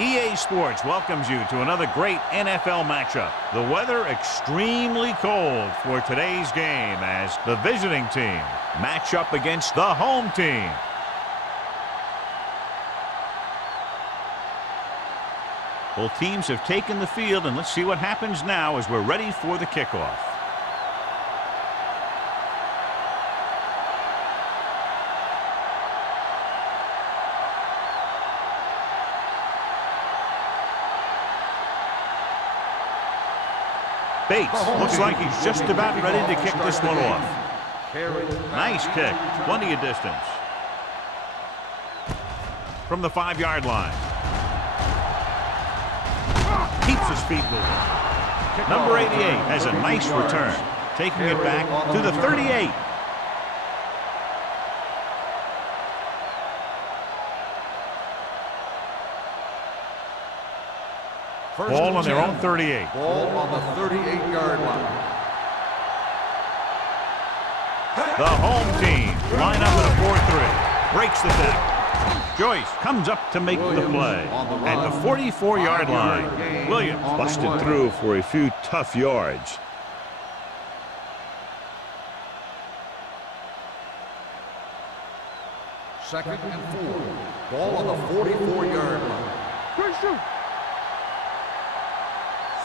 EA Sports welcomes you to another great NFL matchup. The weather extremely cold for today's game as the visiting team match up against the home team. Both teams have taken the field, and let's see what happens now as we're ready for the kickoff. Bates looks like he's just about ready to kick this one off. Nice kick, plenty of distance. From the 5-yard line. Keeps his feet moving. Number 88 has a nice return, taking it back to the 38. Ball on their own 38. Ball on the 38-yard line. The home team line up in a 4-3. Breaks the tackle. Joyce comes up to make the play at the 44-yard line. Williams busted through for a few tough yards. Second and 4. Ball on the 44-yard line.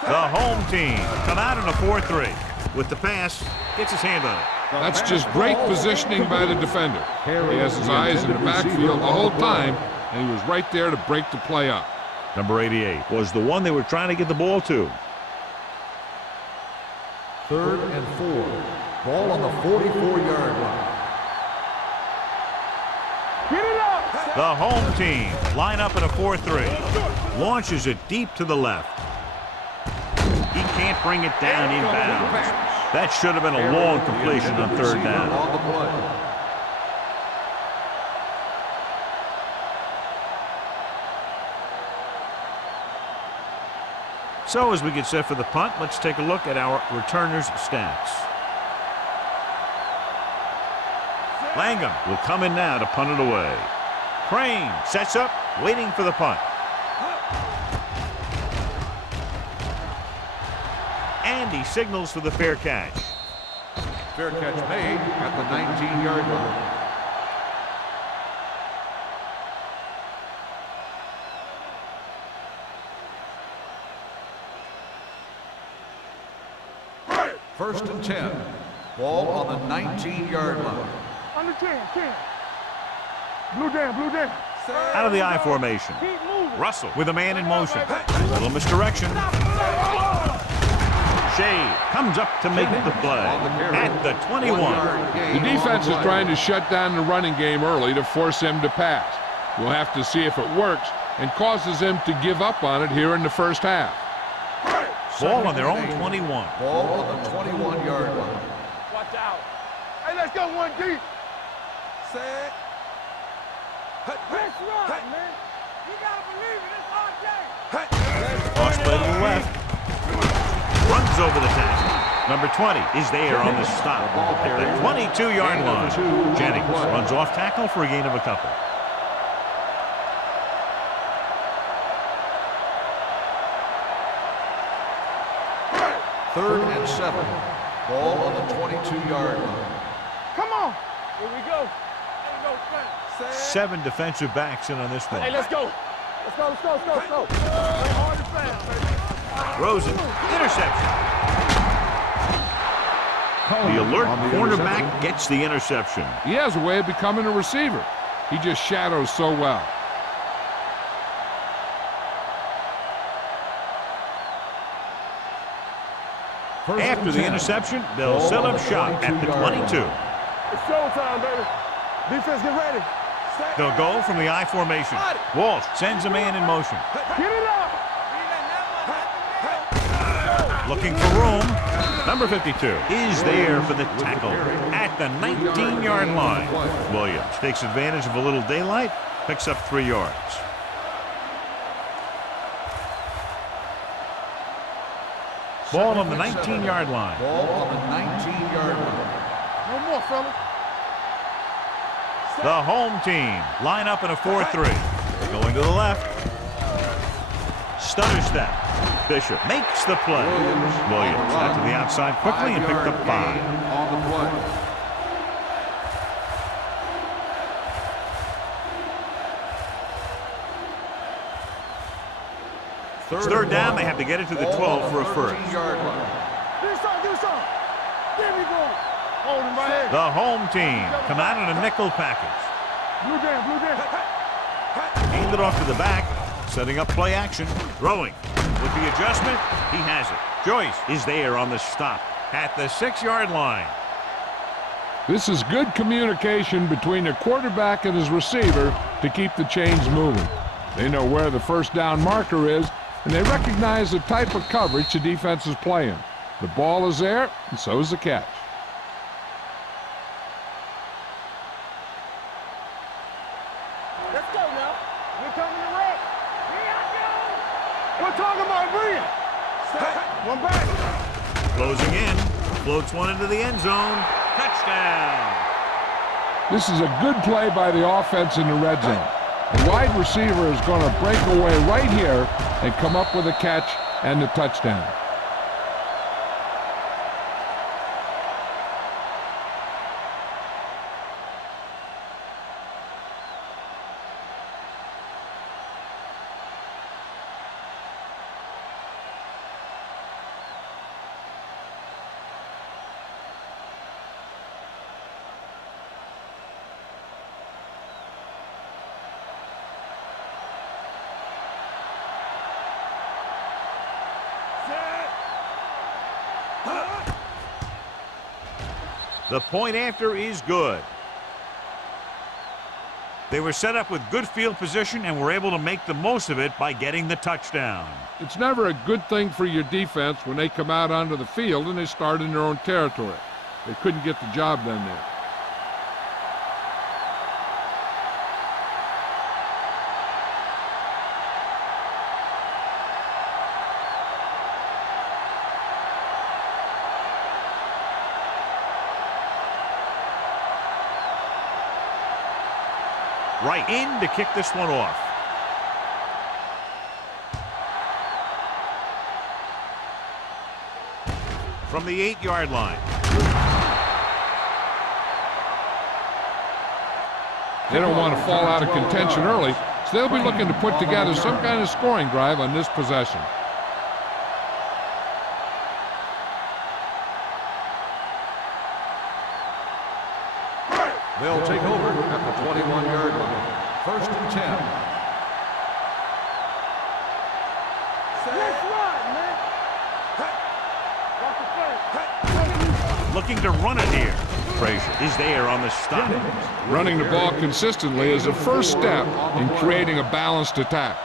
The home team come out in a 4-3. With the pass, gets his hand on it. That's just great positioning by the defender. He has his eyes in the backfield the whole time, and he was right there to break the play up. Number 88 was the one they were trying to get the ball to. Third and 4. Ball on the 44-yard line. The home team line up in a 4-3. Launches it deep to the left. He can't bring it down inbounds. That should have been a long completion on third down. So as we get set for the punt, let's take a look at our returners' stats. Langham will come in now to punt it away. Crane sets up, waiting for the punt. And he signals for the fair catch. Fair catch made at the 19-yard line. First and 10. Ball on the 19-yard line. Under 10. Blue down. Out of the I formation. Russell with a man in motion. Little misdirection. Shea comes up to make the play at the 21. The defense is trying to shut down the running game early to force him to pass. We'll have to see if it works and causes him to give up on it here in the first half. Ball on their own 21. Ball on the 21-yard line. Watch out. Hey, let's go one deep. Set. Let's run, man. You gotta believe it. It's RJ. Cross play to the left. Runs over the tackle. Number 20 is there on the stop at the 22-yard line. Jennings runs off tackle for a gain of a couple. Third and 7. Ball on the 22-yard line. Come on. Here we go. There you go, Frank. 7 defensive backs in on this one. Hey, let's go. Let's go. Play hard and fast, baby. Rosen, interception. The alert cornerback gets the interception. He has a way of becoming a receiver. He just shadows so well. After the interception, they'll set up shop at the 22. It's showtime, baby. Defense, get ready. They'll go from the I formation. Walsh sends a man in motion. Get it up. Looking for room. Number 52 is there for the tackle at the 19-yard line. Williams takes advantage of a little daylight, picks up 3 yards. Ball on the 19-yard line. Ball on the 19-yard line. No more, fella. The home team line up in a 4-3. Going to the left. Stutter step. Bishop makes the play. Williams got to the outside quickly and picked up 5. On the play. It's third down. They have to get it to the 12 for a first. The home team come out in a nickel package. Hand it off to the back. Setting up play action. Throwing. With the adjustment, he has it. Joyce is there on the stop at the 6-yard line. This is good communication between the quarterback and his receiver to keep the chains moving. They know where the first down marker is, and they recognize the type of coverage the defense is playing. The ball is there, and so is the catch. Let's go now. We're coming to wreck. We're talking about bringing. One back. Closing in. Floats one into the end zone. Touchdown. This is a good play by the offense in the red zone. The wide receiver is going to break away right here and come up with a catch and the touchdown. The point after is good. They were set up with good field position and were able to make the most of it by getting the touchdown. It's never a good thing for your defense when they come out onto the field and they start in their own territory. They couldn't get the job done there. Right in to kick this one off. From the 8-yard line. They don't want to fall out of contention early, so they'll be looking to put together some kind of scoring drive on this possession. They'll take over at the 21-yard line. 1st and 10. Looking to run it here. Frazier is there on the stop. Running the ball consistently is a first step in creating a balanced attack.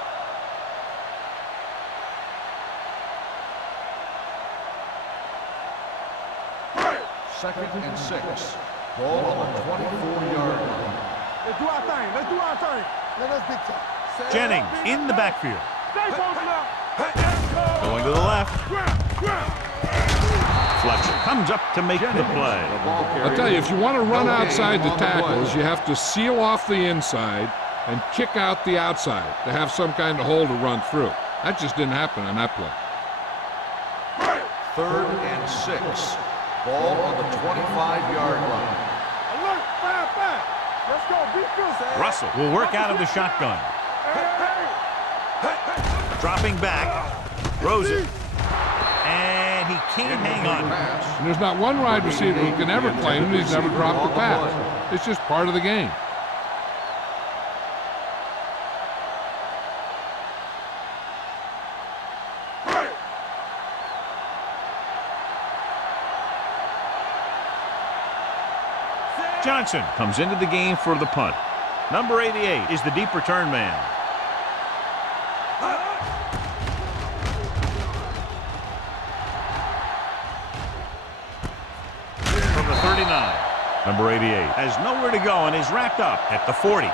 Second and 6. Ball on the 24-yard line. Let's do our thing. Let's do our thing. Let us big time. Jennings in the backfield. Stay close enough. Going to the left. Fletcher comes up to make the play. I'll tell you, if you want to run outside the tackles, you have to seal off the inside and kick out the outside to have some kind of hole to run through. That just didn't happen on that play. 3rd and 6. Ball on the 25-yard line. Alert, 5-5. Let's go, be good. Russell will work out of the shotgun. Dropping back. Throws it. And he can't hang on. And there's not one wide receiver who can ever claim that he's never dropped a pass. It's just part of the game. Johnson comes into the game for the punt. Number 88 is the deep return man. From the 39, number 88 has nowhere to go and is wrapped up at the 40.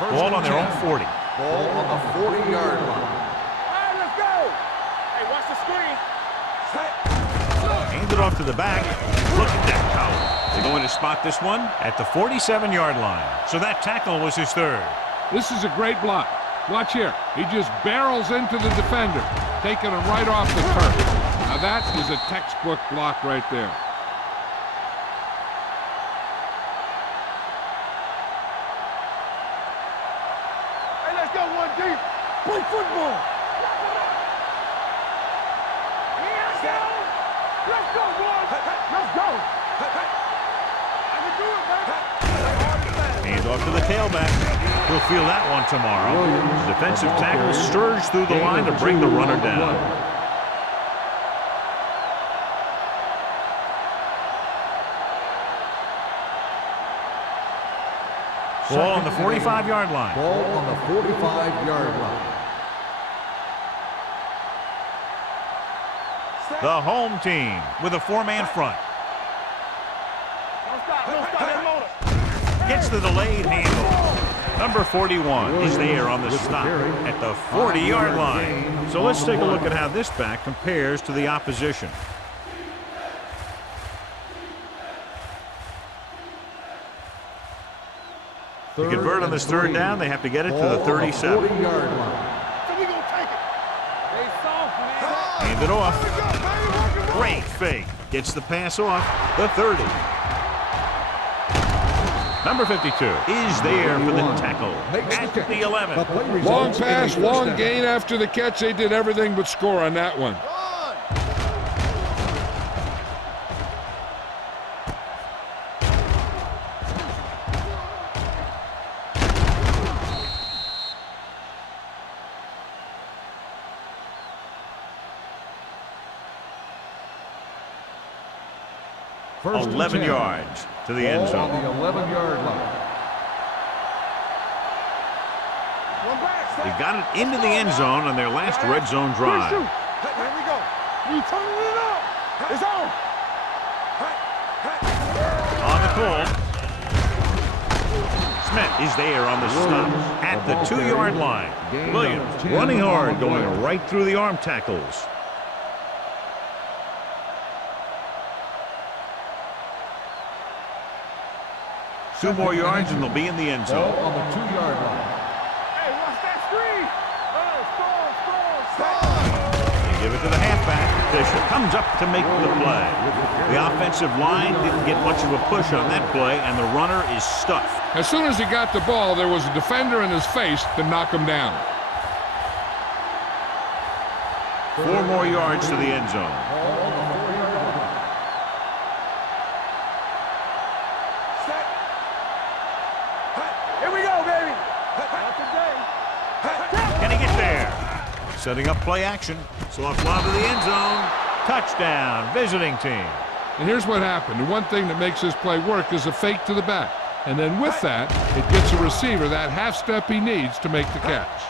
Ball on their own 40. Ball on the 40-yard line. All right, let's go. Hey, watch the screen. Hand it off to the back. Look at that power. They're going to spot this one at the 47-yard line. So that tackle was his third. This is a great block. Watch here. He just barrels into the defender, taking him right off the turf. Now that is a textbook block right there. Hey, let's go one deep. Play football. Let's go, boys. Let's go. I can do it, man. Hands off to the tailback. He'll feel that one tomorrow. The defensive tackle surged through the line to bring the runner down. Ball on the 45-yard line. Ball on the 45-yard line. The home team with a four-man front. Don't stop, that motor. Gets the delayed handle. Number 41 is there on the stop at the 40-yard line. So let's take a look at how this back compares to the opposition. To convert on this third down, they have to get it to the 37. 40-yard line. So we gonna take it. Stay soft, man. Hand it off. Great fake. Gets the pass off the 30. Number 52 is there for the tackle at the 11. Long pass, long gain after the catch. They did everything but score on that one. First 11 10. yards to the end Ball on zone. the 11-yard line. One back, They got it into the end zone on their last red zone drive. Here we go. You turning it up. It's on. On the call. Smith is there on the stop at the 2-yard line. Williams running hard, going right through the arm tackles. Two more yards and they'll be in the end Ball zone. on the 2-yard line. Hey, watch that screen. Score. They give it to the halfback. Fisher comes up to make the play. The offensive line didn't get much of a push on that play, and the runner is stuffed. As soon as he got the ball, there was a defender in his face to knock him down. 4 more yards to the end zone. Ball on the 4-yard line. Here we go, baby. Not today. Can he get there? Setting up play action. Soft lob to the end zone. Touchdown, visiting team. And here's what happened. The one thing that makes this play work is a fake to the back. And then with that, it gets a receiver that half step he needs to make the catch.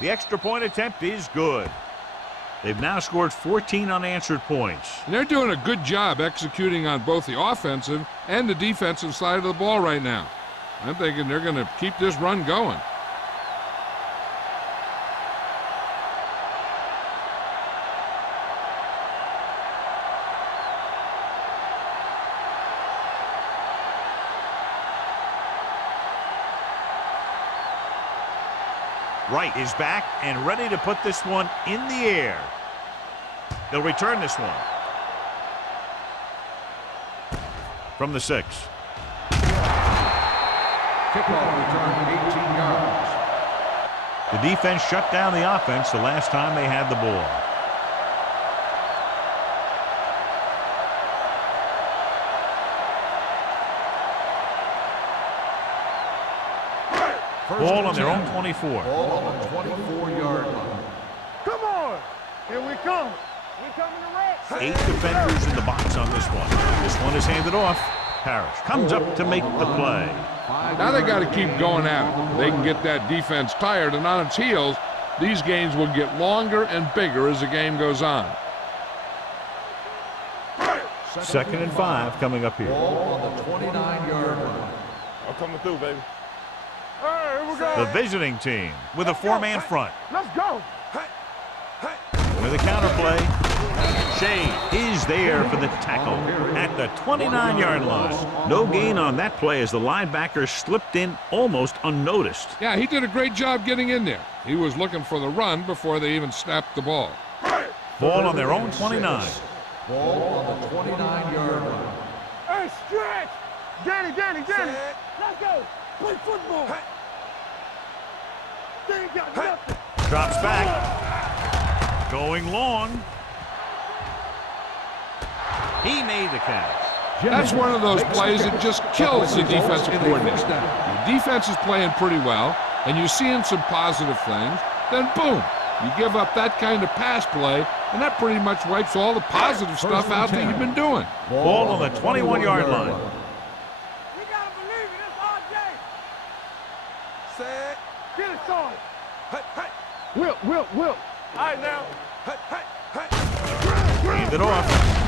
The extra point attempt is good. They've now scored 14 unanswered points. And they're doing a good job executing on both the offensive and the defensive side of the ball right now. I'm thinking they're going to keep this run going. Wright is back and ready to put this one in the air. They'll return this one. From the 6. Kickoff return 18 yards. The defense shut down the offense the last time they had the ball. Ball on their own 24. Ball on the 24-yard line. Come on. Here we come. We coming to red. 8 defenders in the box on this one. This one is handed off. Parrish comes up to make the play. Now they got to keep going at it. They can get that defense tired and on its heels. These games will get longer and bigger as the game goes on. 2nd and 5 coming up here. Ball on the 29-yard line. I'm coming through, baby. Hey, here we go. The visiting team with a 4-man front. Let's go. With a counterplay, Shea is there for the tackle at the 29-yard line. No gain on that play as the linebacker slipped in almost unnoticed. Yeah, he did a great job getting in there. He was looking for the run before they even snapped the ball. Ball on their own 29. Ball on the 29-yard line. Hey, stretch. Danny. Let's go. Play football. They ain't got nothing. Drops back. Going long. He made the catch. That's one of those plays that just kills the defensive coordinator. The defense is playing pretty well, and you're seeing some positive things. Then boom, you give up that kind of pass play, and that pretty much wipes all the positive stuff out that you've been doing. Ball on the 21-yard line. We gotta believe it. It's our day. Set. Get it, son. Hey. Will. All right, now. Hand it off.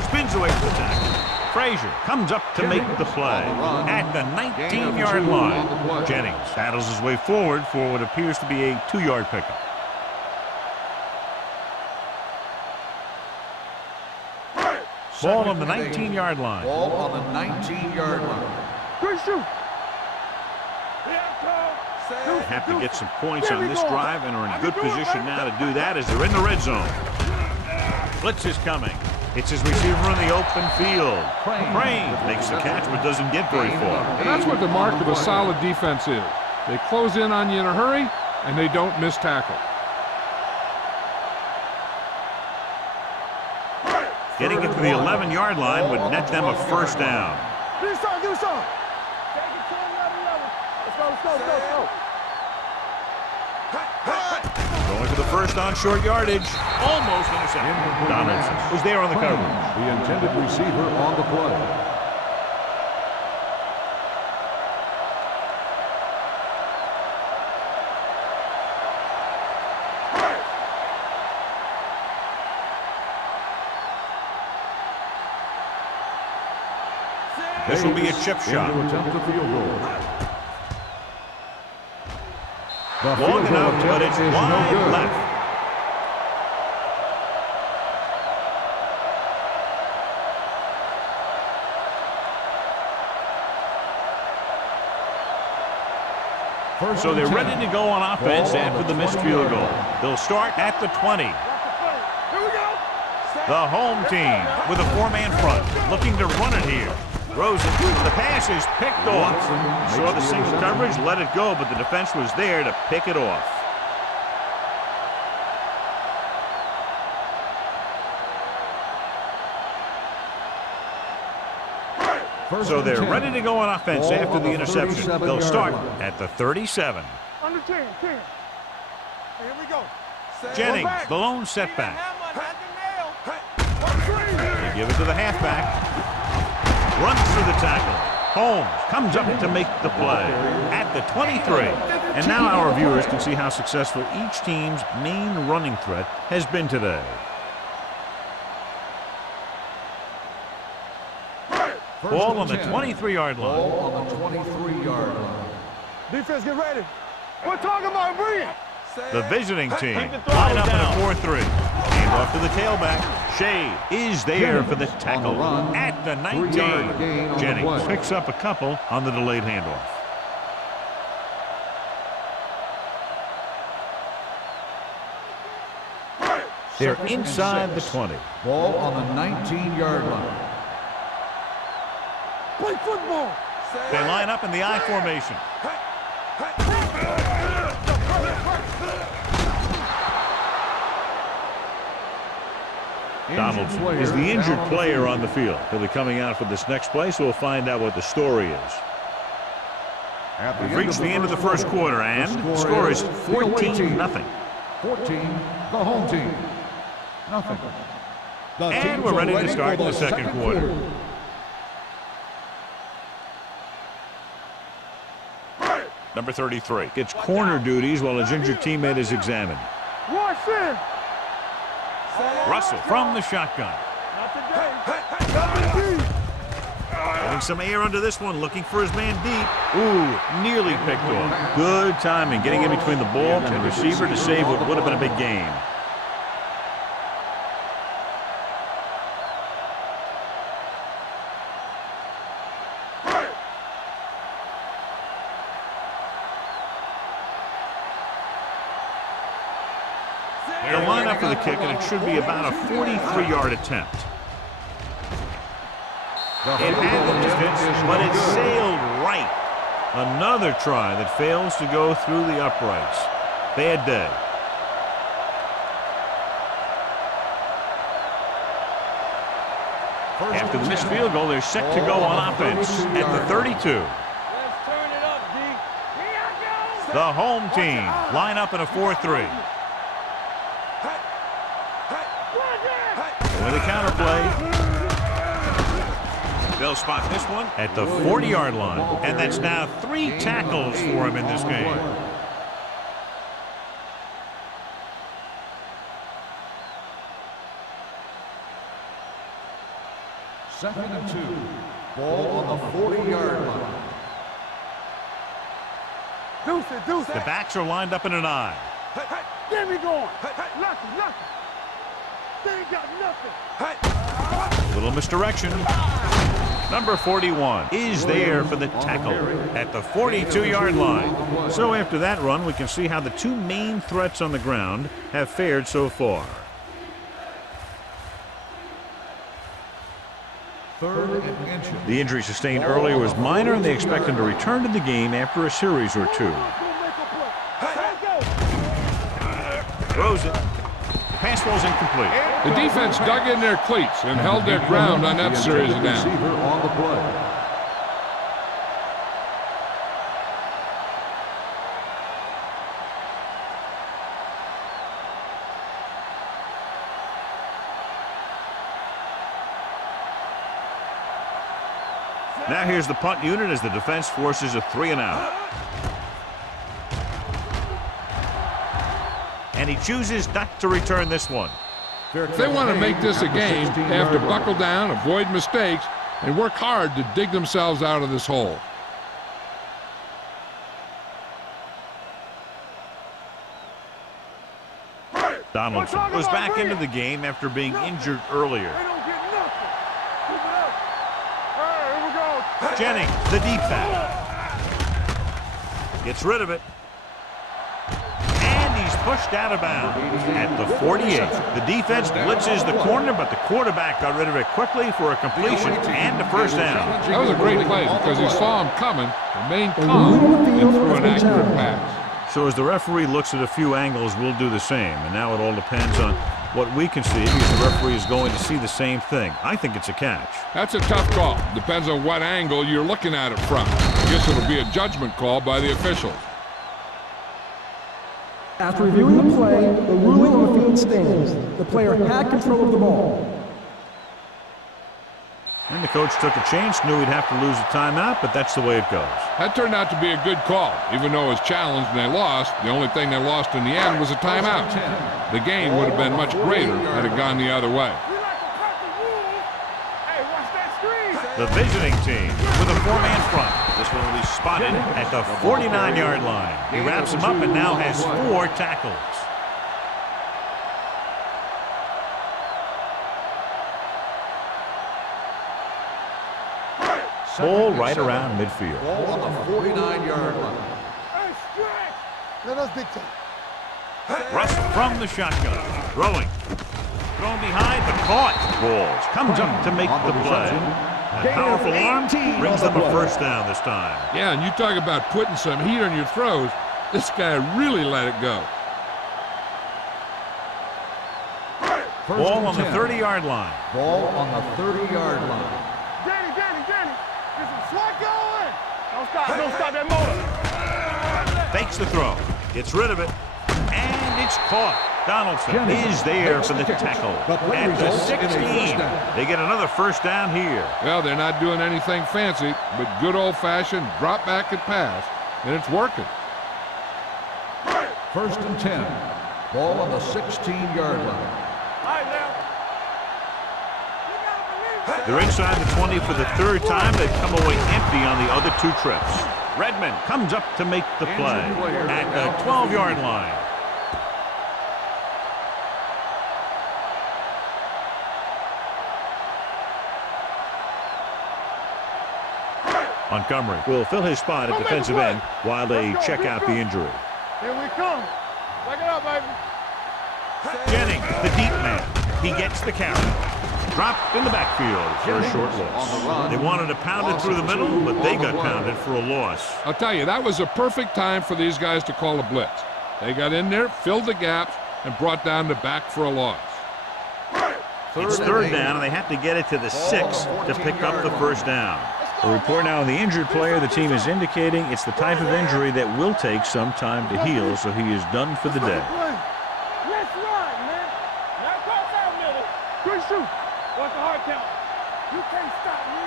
Spins away from the tackle. Frazier comes up to make the play at the 19-yard line. Jennings battles his way forward for what appears to be a 2-yard pickup. Ball on the 19-yard line. Ball on the 19-yard line. Good shoot. They have to get some points on this drive and are in good position now to do that as they're in the red zone. Blitz is coming. It's his receiver in the open field. Crane makes the catch but doesn't get very far. And that's what the mark of a solid defense is. They close in on you in a hurry, and they don't miss tackle. Getting it to the 11-yard line would net them a first down. Give us some. Take it to another level. Let's go. Going for the first on short yardage. Almost intercepted. Donaldson was there on the coverage. The intended receiver on the play. This will be a chip shot. Attempt a field goal. Long enough, but it's wide left. So they're ready to go on offense after the missed field goal. They'll start at the 20. Here we go. The home team with a 4-man front looking to run it here. Throws it. The pass is picked off. Saw the single coverage, let it go, but the defense was there to pick it off. So they're ready to go on offense after the interception. They'll start at the 37. Under 10. Here we go. Jennings, the lone setback. They give it to the halfback. Runs through the tackle. Holmes comes up to make the play at the 23. And now our viewers can see how successful each team's main running threat has been today. Ball on the 23-yard line. Ball on the 23-yard line. Defense, get ready. We're talking about bringing. The visiting team line up in a 4-3. Hand off to the tailback. Shea is there for the tackle at the 19. Jennings picks up a couple on the delayed handoff. They're inside the 20. Ball on the 19-yard line. Play football. They line up in the I formation. Donaldson is the injured player on the field. He'll be coming out for this next play, so we'll find out what the story is. We've reached the end of the first quarter, and the score is 14-0. 14, the home team. Nothing. And we're ready to start the second quarter. Number 33 gets corner duties while his injured teammate is examined. Watch in. Russell from the shotgun. Not today. Getting some air under this one, looking for his man deep. Ooh, nearly picked off. Good timing, getting in between the ball and the receiver to save what would have been a big game. They'll line up for the kick, and it should be about a 43-yard attempt. It had the distance, but it sailed right. Another try that fails to go through the uprights. Bad day. After the missed field goal, they're set to go on offense at the 32. Let's turn it up, D. Here I go. The home team line up in a 4-3. With a counterplay. They'll spot this one at the 40-yard line. And that's now 3 tackles for him in this game. Second and 2. Ball on the 40-yard line. Deuce it, deuce it. The backs are lined up in an I. Get me going. Nothing. They ain't got nothing. Little misdirection. Number 41 is there for the tackle at the 42-yard line. So after that run, we can see how the two main threats on the ground have fared so far. Third and inches. The injury sustained earlier was minor, and they expect him to return to the game after a series or two. Throws it. Pass ball's incomplete. The defense dug in their cleats and held their ground on that series of downs. Receiver on the play. Now here's the punt unit as the defense forces a 3-and-out. And he chooses not to return this one. If they want to make this a game, they have to buckle down, avoid mistakes, and work hard to dig themselves out of this hole. Donaldson was back into the game after being injured earlier. They don't get nothing. Keep it up. All right, here we go. Jennings, the deep back. Gets rid of it. And he's pushed out of bounds at the 48. The defense blitzes the corner, but the quarterback got rid of it quickly for a completion and a first down. That was a great play because he saw him coming, remained calm, and threw an accurate pass. So as the referee looks at a few angles, we'll do the same. And now it all depends on what we can see, because the referee is going to see the same thing. I think it's a catch. That's a tough call. Depends on what angle you're looking at it from. I guess it'll be a judgment call by the officials. After reviewing the play, the ruling on the field stands. The player had control of the ball. And the coach took a chance, knew he'd have to lose a timeout, but that's the way it goes. That turned out to be a good call. Even though it was challenged and they lost, the only thing they lost in the end was a timeout. The game would have been much greater had it gone the other way. We like to cut the rules. Hey, watch that screen. The visiting team with a 4-man front. This one will be spotted at the 49-yard line. He wraps him up and now has 4 tackles. Ball right around midfield. Ball on the 49-yard line. Hey, stretch. Let us dictate. Russell from the shotgun. Throwing. Thrown behind, but caught. Walls comes up to make the play. A powerful arm brings them a first down this time. Yeah, and you talk about putting some heat on your throws. This guy really let it go. Ball on the 30-yard line. Ball on the 30-yard line. Danny. Get some slack going. Don't stop that motor. Fakes the throw. Gets rid of it. And it's caught. Donaldson is there for the tackle. At the 16. They get another first down here. Well, they're not doing anything fancy, but good old-fashioned drop back and pass, and it's working. First and 10. Ball on the 16-yard line. All right, now. They're inside the 20 for the third time. They've come away empty on the other two trips. Redmond comes up to make the play at the 12-yard line. Montgomery will fill his spot at defensive end while they check out the injury. Here we come. Back it up, baby. Jennings, the deep man. He gets the carry. Dropped in the backfield for a short loss. They wanted to pound it through the middle, but they got pounded for a loss. I'll tell you, that was a perfect time for these guys to call a blitz. They got in there, filled the gaps, and brought down the back for a loss. It's third down, and they have to get it to the 6 to pick up the first down. A report now on the injured player. The team is indicating it's the type of injury that will take some time to heal, so he is done for the day. Let's run, man. Now cross out middle. Good shoot. Watch the hard count. You can't stop me.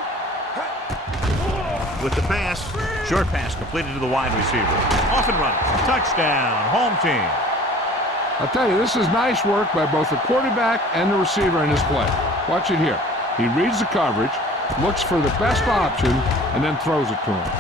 With the pass, short pass completed to the wide receiver. Off and running. Touchdown, home team. I'll tell you, this is nice work by both the quarterback and the receiver in his play. Watch it here. He reads the coverage, looks for the best option, and then throws it to him.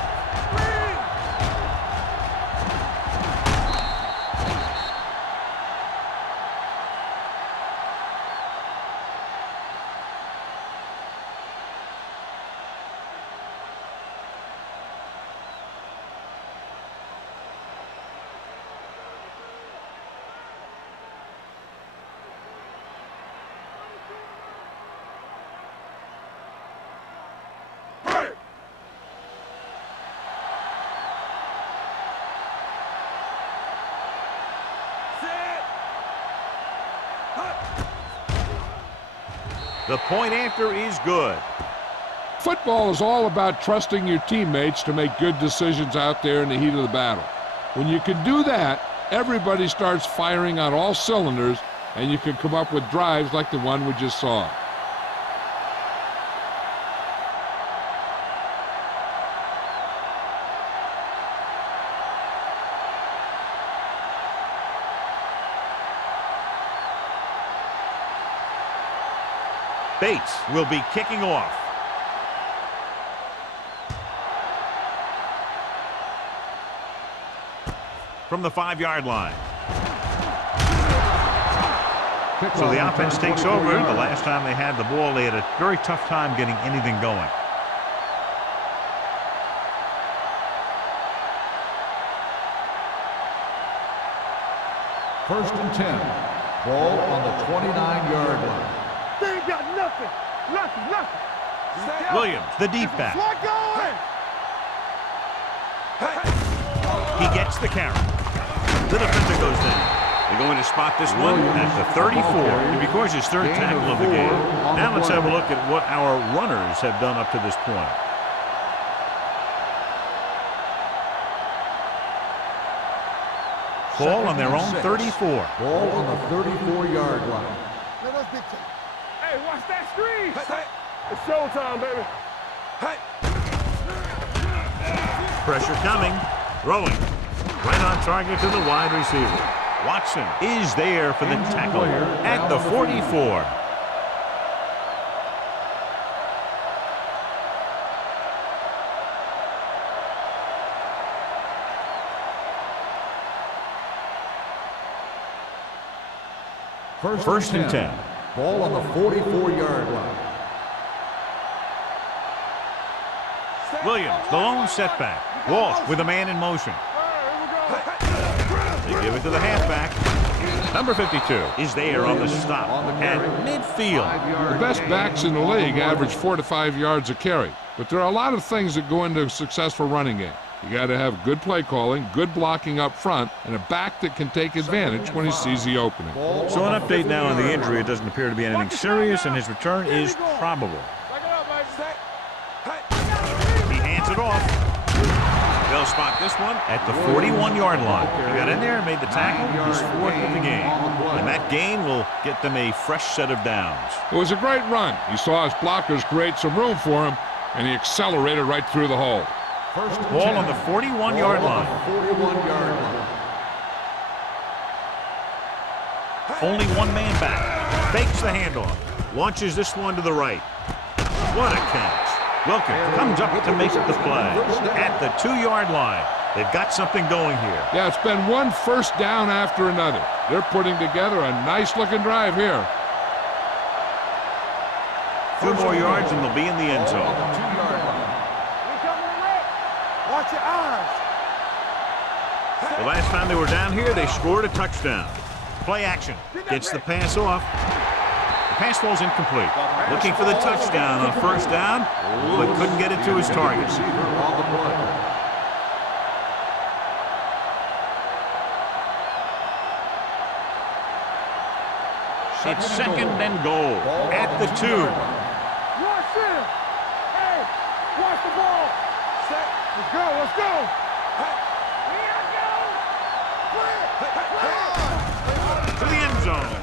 The point after is good. Football is all about trusting your teammates to make good decisions out there in the heat of the battle. When you can do that, everybody starts firing on all cylinders, and you can come up with drives like the one we just saw. Bates will be kicking off. From the 5-yard line. So the offense takes over. The last time they had the ball, they had a very tough time getting anything going. First and 10. Ball on the 29-yard line. They ain't got nothing. Nothing. Williams, the deep back. Fly going. He gets the carry. The defender goes down. They're going to spot this one at the 34. It records his third tackle of the game. Now let's have a look at what our runners have done up to this point. Ball on their own 34. Ball on the 34-yard line. Let us dictate. Hey, watch that screen. It's showtime, baby. Pressure coming. Throwing. Right on target to the wide receiver. Watson is there for the tackle at the 44. First and 10. Ball on the 44-yard line. Williams, the lone setback. Walsh with a man in motion. They give it to the halfback. Number 52 is there on the stop at midfield. The best backs in the league average 4 to 5 yards a carry, but there are a lot of things that go into a successful running game. You got to have good play calling, good blocking up front, and a back that can take advantage when he sees the opening. So an update now on the injury. It doesn't appear to be anything serious, and his return is probable. He hands it off. spot this one at the 41-yard line. He got in there and made the tackle. He's fourth of the game. And that gain will get them a fresh set of downs. It was a great run. He saw his blockers create some room for him, and he accelerated right through the hole. First and Ball 10. on the 41-yard line. 41-yard line. Only one man back. Fakes the handoff. Launches this one to the right. What a catch. Wilkins comes up to make the play at the 2-yard line. They've got something going here. Yeah, it's been one first down after another. They're putting together a nice-looking drive here. 2 more yards and they'll be in the end zone. 2-yard line. Watch your eyes. The last time they were down here, they scored a touchdown. Play action. Gets the pass off. The pass falls incomplete. Looking for the touchdown on first down, but couldn't get it to his target. Receiver on the play. It's second and goal at the 2. Watch him. Hey, watch the ball. Set. Let's go. Let's go. Here I go. To the end zone.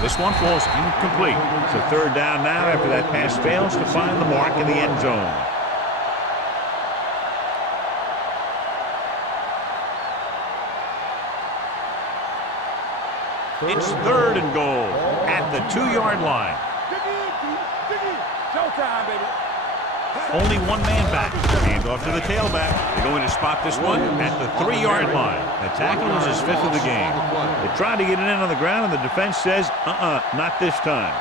This one falls incomplete. It's a third down now after that pass fails to find the mark in the end zone. It's third and goal at the 2-yard line. Dig in, dig in. Showtime, baby. Only one man back. Hand off to the tailback. They're going to spot this one at the 3-yard line. The tackle is his 5th of the game. They tried to get it in on the ground, and the defense says, not this time.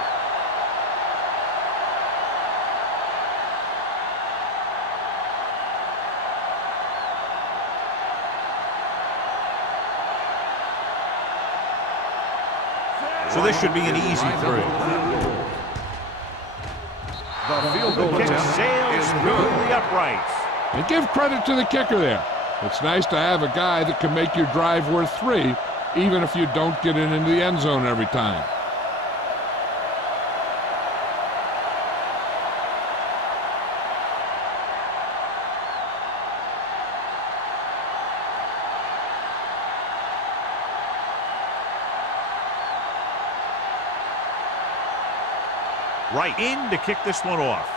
So this should be an easy throw. The field goal Kick attempt sails is through good. the uprights. And give credit to the kicker there. It's nice to have a guy that can make your drive worth 3, even if you don't get it into the end zone every time. Right in to kick this one off.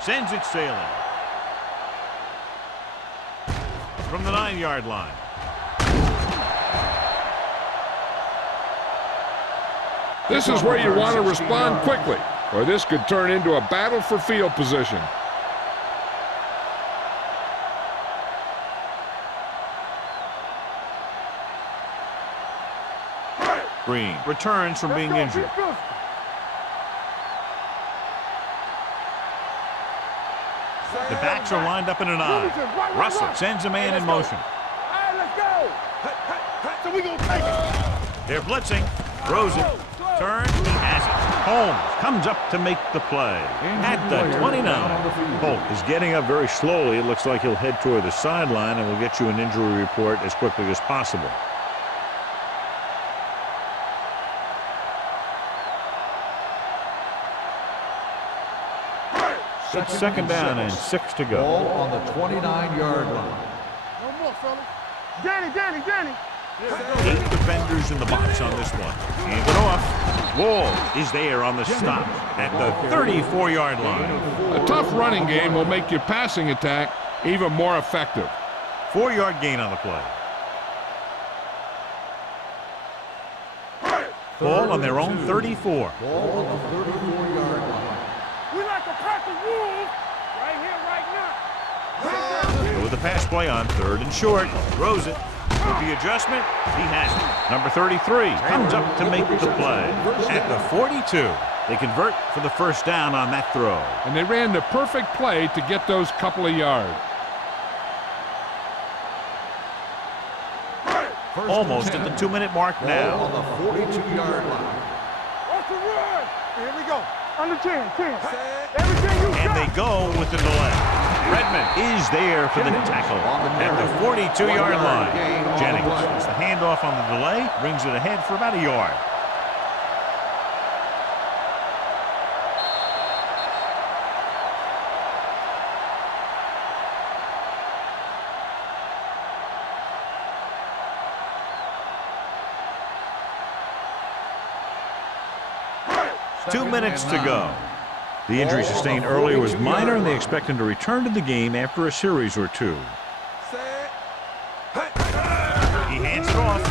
Sends it sailing. From the 9-yard line. This is where you want to respond quickly, or this could turn into a battle for field position. Green returns from being injured. The backs are lined up in an eye. Russell sends a man in motion. All right, let's go. So we gonna take it. They're blitzing. Throws it. Turns. He has it. Holmes comes up to make the play at the 29. Holt is getting up very slowly. It looks like he'll head toward the sideline, and we'll get you an injury report as quickly as possible. It's second down and 6 to go. Ball on the 29-yard line. No more, fellas. Danny. 8 defenders in the box on this one. Hand it off. Wall is there on the stop at the 34-yard line. A tough running game will make your passing attack even more effective. 4-yard gain on the play. Ball on their own 34. Ball on the 34-yard line. We like a pack of wolves right here, right now. With the pass play on 3rd and short. Throws it. With the adjustment, he has it. Number 33 comes up to make the play at the 42. They convert for the first down on that throw. And they ran the perfect play to get those couple of yards. Almost at the 2-minute mark Ball now. on the 42-yard line. Watch the run. Here we go. Under 10. Everything you And got. they go with the delay. Redmond is there for the tackle at the 42-yard line. Jennings gets the handoff on the delay, brings it ahead for about a yard. 2 minutes to go. The injury sustained earlier was minor, and they expect him to return to the game after a series or two. He hands it off.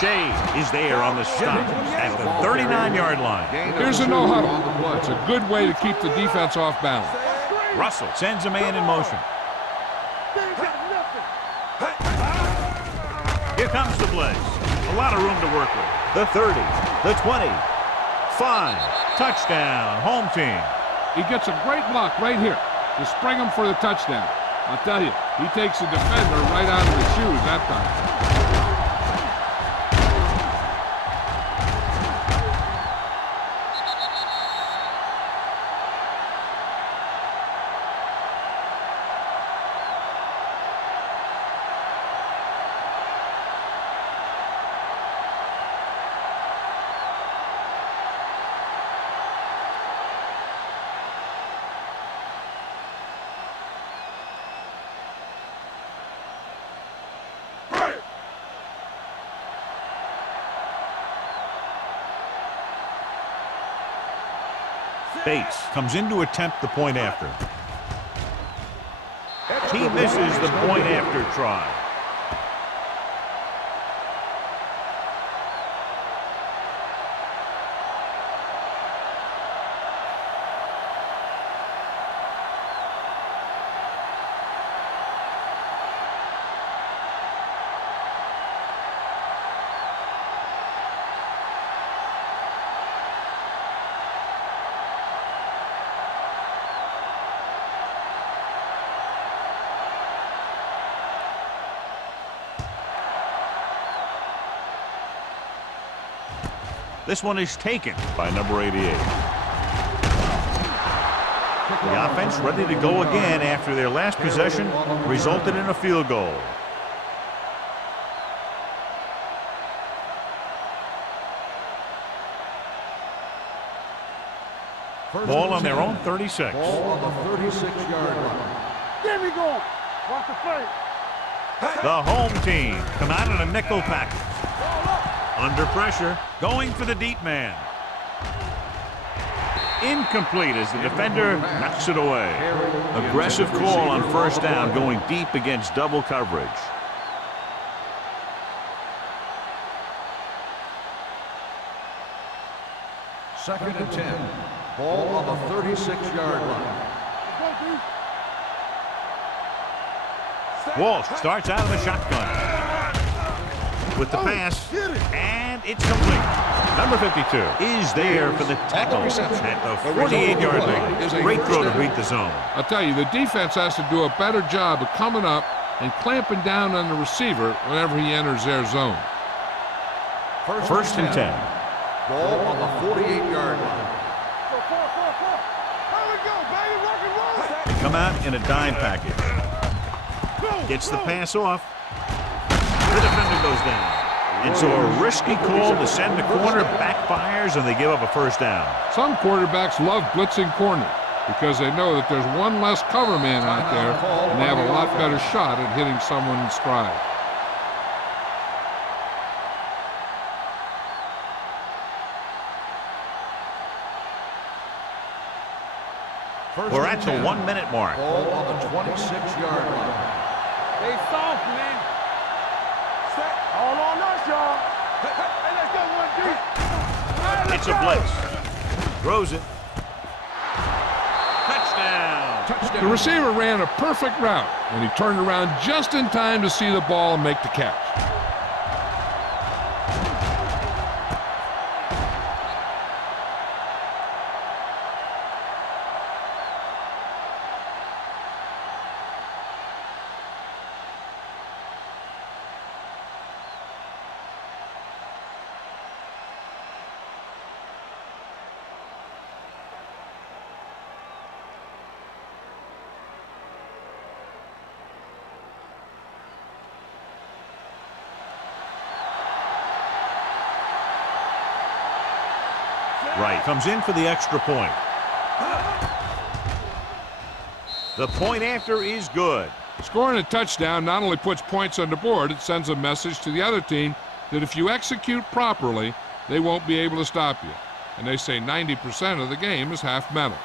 Shea is there on the stop at the 39-yard line. Here's a no-huddle. It's a good way to keep the defense off balance. Russell sends a man in motion. Here comes the blitz. A lot of room to work with. The 30, the 20, 5, touchdown, home team. He gets a great block right here to spring him for the touchdown. I'll tell you, he takes the defender right out of his shoes that time. Bates comes in to attempt the point after. He misses the point after try. This one is taken by number 88. The offense ready to go again after their last possession resulted in a field goal. Ball on their own 36. Ball on the 36-yard line. Get me going. Watch the play. The home team come out in a nickel package. Under pressure, going for the deep man. Incomplete as the defender knocks it away. Aggressive call on first down, going deep against double coverage. Second and 10. Ball on the 36-yard line. Walsh starts out of the shotgun with the pass, and it's complete. Number 52 is there for the tackle at the 48-yard line. Great throw to beat the zone. I'll tell you, the defense has to do a better job of coming up and clamping down on the receiver whenever he enters their zone. First and 10. Ball on the 48-yard line. They come out in a dime package. Gets the pass off. The defender goes down. And so a risky call to send the corner backfires, and they give up a first down. Some quarterbacks love blitzing corners because they know that there's one less cover man out there, and they have a lot better shot at hitting someone in stride. We're at the 1-minute mark. Ball on the 26-yard line. Stay soft, man. All on us, y'all. Hey, let's go one deep. It's a blitz. Throws it. Touchdown. The receiver ran a perfect route, and he turned around just in time to see the ball and make the catch. Right, comes in for the extra point. The point after is good. Scoring a touchdown not only puts points on the board, it sends a message to the other team that if you execute properly, they won't be able to stop you. and they say 90% of the game is half mental.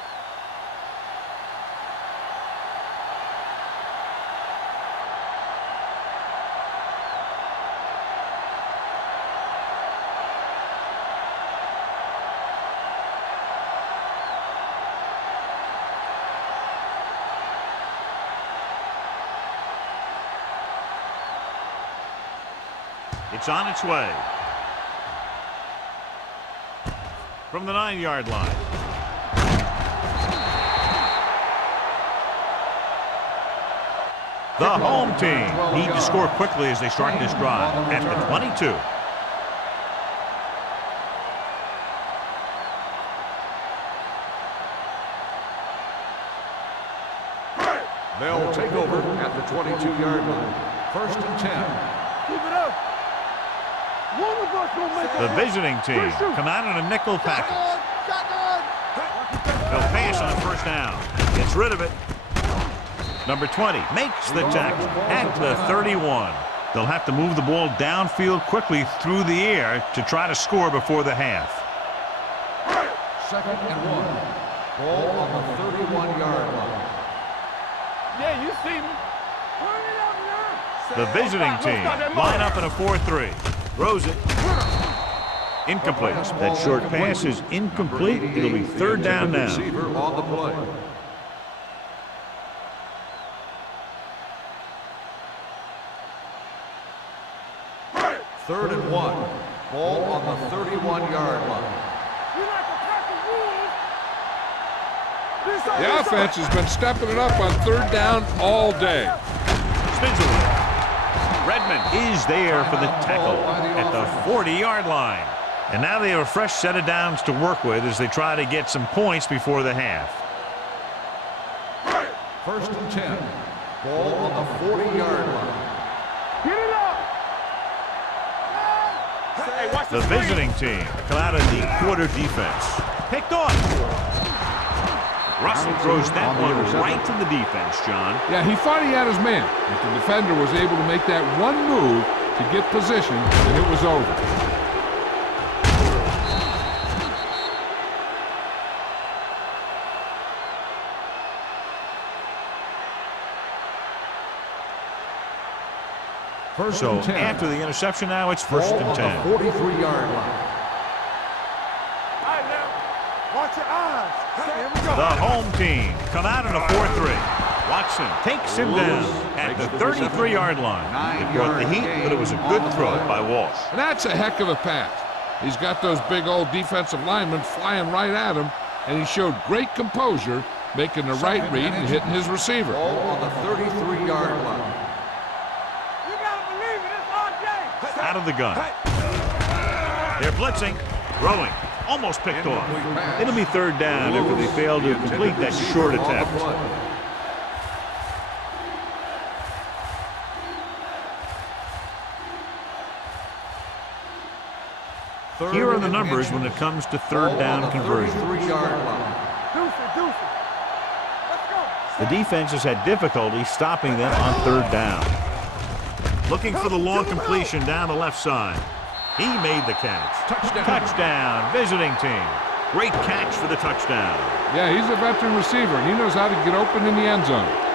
It's on its way. From the 9-yard line. The home team need to score quickly as they start this drive at the 22. They'll take over at the 22-yard line. 1st and 10. Keep it up. One of us will make The visiting team come out in a nickel package. They'll pass on first down. Gets rid of it. Number 20 makes the tackle at the 31. They'll have to move the ball downfield quickly through the air to try to score before the half. 2nd and 1. Ball on the 31-yard line. Yeah, you see me. The visiting team line up in a 4-3. Throws it. Incomplete. That short pass is incomplete. It'll be 3rd down now. Receiver on the play. Third and 1. Ball on the 31-yard line. The offense has been stepping it up on 3rd down all day. Spins away. Redmond is there for the tackle at the 40-yard line. And now they have a fresh set of downs to work with as they try to get some points before the half. 1st and 10. Ball on the 40-yard line. Get it up. Hey, watch The visiting team come out of the quarter defense. Picked off. Russell throws that one right to the defense, John. Yeah, he thought he had his man, but the defender was able to make that one move to get position, and it was over. So after the interception now, it's 1st and 10. 43-yard line. All right, now. Watch your eyes. Here we go. The home team come out in a 4-3. Watson takes him down at the 33-yard line. It brought the heat, but it was a good throw by Walsh. And that's a heck of a pass. He's got those big old defensive linemen flying right at him, and he showed great composure, making the right read and hitting his receiver. Ball on the 33-yard line. You gotta believe it. It's RJ. Out of the gun. They're blitzing, throwing, almost picked off. It'll be 3rd down after they fail to complete that short attempt. Here are the numbers when it comes to 3rd down conversion. 33-yard line. Deuce it. Let's go. The defense has had difficulty stopping them on 3rd down. Looking for the long completion down the left side. He made the catch. Touchdown, visiting team. Great catch for the touchdown. Yeah, he's a veteran receiver, and he knows how to get open in the end zone.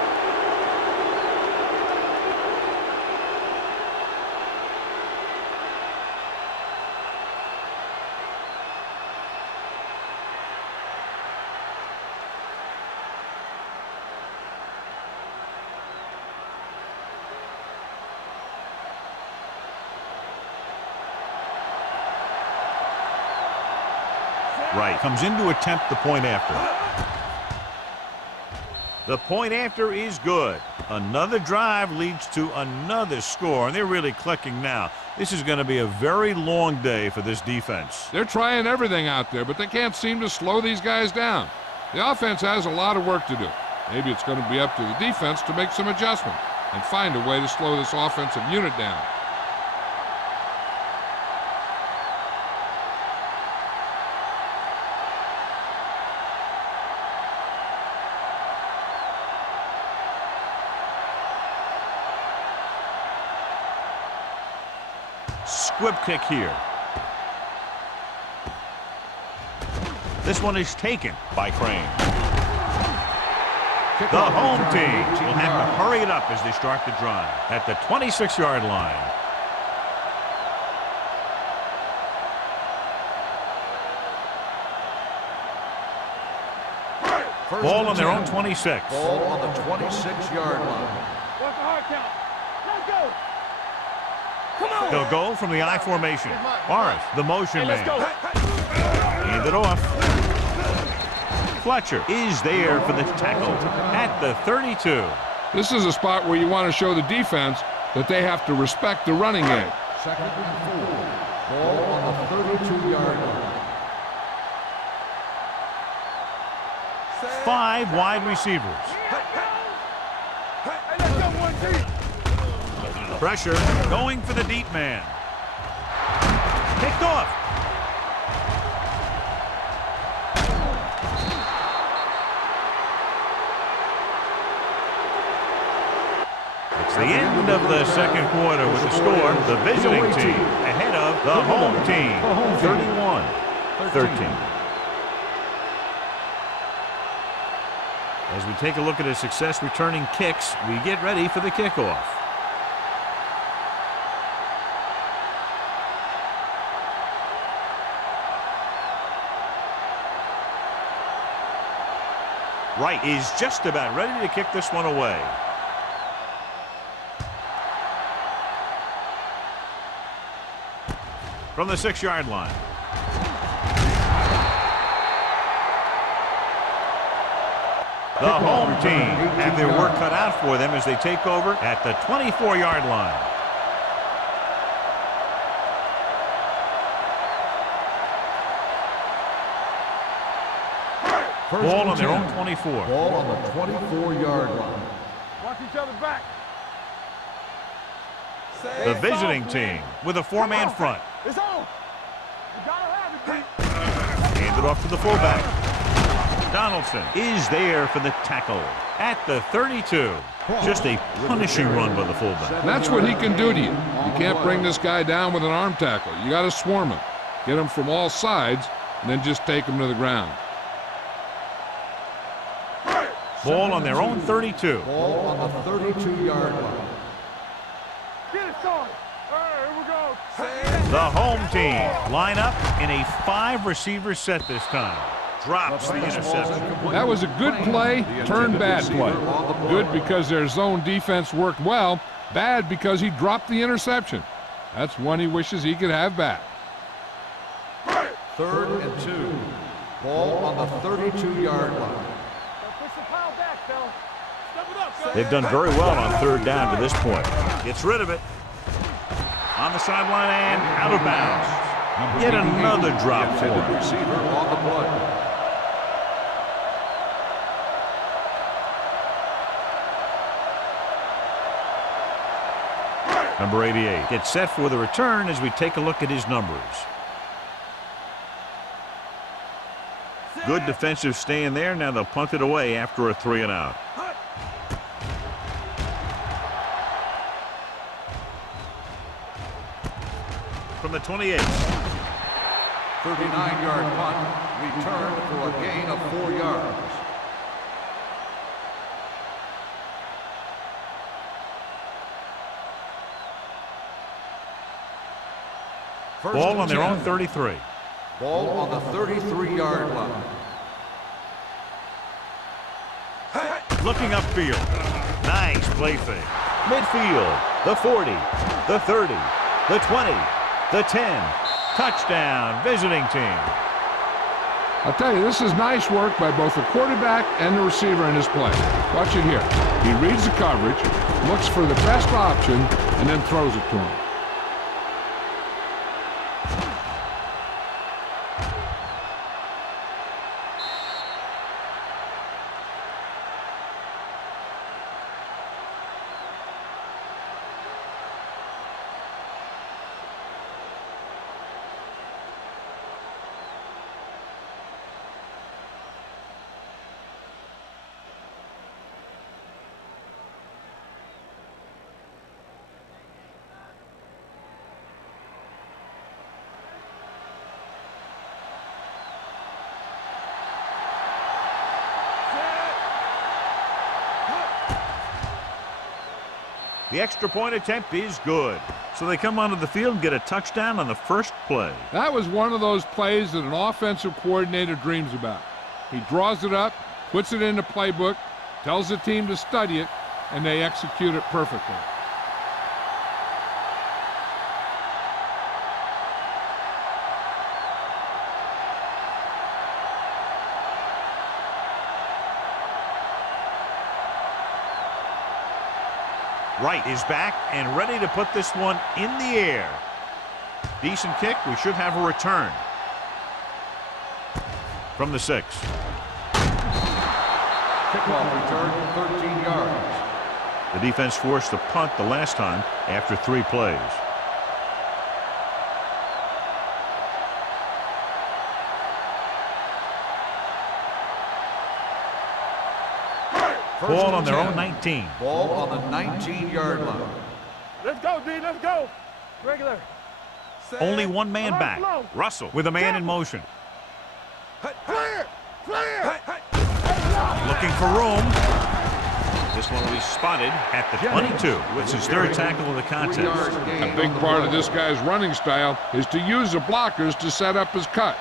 Right, comes in to attempt the point after. The point after is good. Another drive leads to another score, and they're really clicking now. This is going to be a very long day for this defense. They're trying everything out there, but they can't seem to slow these guys down. The offense has a lot of work to do. Maybe it's going to be up to the defense to make some adjustment and find a way to slow this offensive unit down. Squib kick here. This one is taken by Crane. The home team will have to hurry it up as they start the drive at the 26-yard line. Ball on their own 26. Ball on the 26-yard line. What's the hard count? Let's go. Come on. They'll go from the I formation. Morris, the motion man. Let's go. Hand it off. Fletcher is there for the tackle at the 32. This is a spot where you want to show the defense that they have to respect the running game. Second and 4. Ball on the 32-yard line. 5 wide receivers. Hey, let's go, one team. Pressure going for the deep man. Picked off. It's the end of the second quarter with the score. The visiting team ahead of the home team. 31-13. As we take a look at his success returning kicks, we get ready for the kickoff. Wright is just about ready to kick this one away. From the 6-yard line. The home team have their work cut out for them as they take over at the 24-yard line. Ball on their own 24. Ball on the 24-yard line. Watch each other back. The visiting team with a 4-man front. It's on. You gotta have it, Pete. Hand it off to the fullback. Donaldson is there for the tackle at the 32. Just a punishing run by the fullback. That's what he can do to you. You can't bring this guy down with an arm tackle. You got to swarm him. Get him from all sides, and then just take him to the ground. Ball on their own 32. Ball on the 32-yard line. Get it started. All right, here we go. The home team line up in a 5-receiver set this time. Drops the interception. That was a good play, turned bad play. Good because their zone defense worked well. Bad because he dropped the interception. That's one he wishes he could have back. 3rd and 2. Ball on the 32-yard line. Push the pile back, fella. Step it up, fella. They've done very well on 3rd down to this point. Gets rid of it. On the sideline and out of bounds. Yet another drop for him. Receiver on the play. Number 88 gets set for the return as we take a look at his numbers. Good defensive stand there. Now they'll punt it away after a 3-and-out. From the 28. 39-yard punt. Returned for a gain of 4 yards. Ball on their own 33. Ball on the 33-yard line. Looking upfield. Nice play fake. Midfield. The 40. The 30. The 20. The 10. Touchdown. Visiting team. I'll tell you, this is nice work by both the quarterback and the receiver in his play. Watch it here. He reads the coverage, looks for the best option, and then throws it to him. The extra point attempt is good. So they come onto the field and get a touchdown on the first play. That was one of those plays that an offensive coordinator dreams about. He draws it up, puts it in the playbook, tells the team to study it, and they execute it perfectly. Wright is back and ready to put this one in the air. Decent kick. We should have a return. From the 6. Kickoff return, 13 yards. The defense forced a punt the last time after 3 plays. Ball on their own 19. Ball on the 19-yard line. Let's go, D. Let's go. Regular. Only one man back. Russell with a man in motion. Clear. Clear. Looking for room. This one will be spotted at the 22. It's his 3rd tackle of the contest. A big part of this guy's running style is to use the blockers to set up his cut,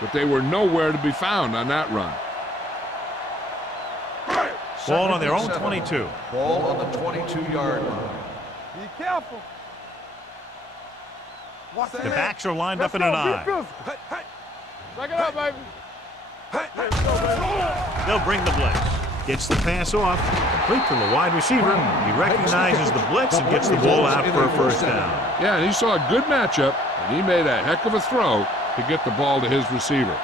but they were nowhere to be found on that run. Ball on their own 22. Ball on the 22-yard line. Be careful. Watch The backs are lined up in an eye. Back it up, baby. They'll bring the blitz. Gets the pass off. Complete to the wide receiver. He recognizes the blitz and gets the ball out for a first down. Yeah, and he saw a good matchup, and he made a heck of a throw to get the ball to his receiver.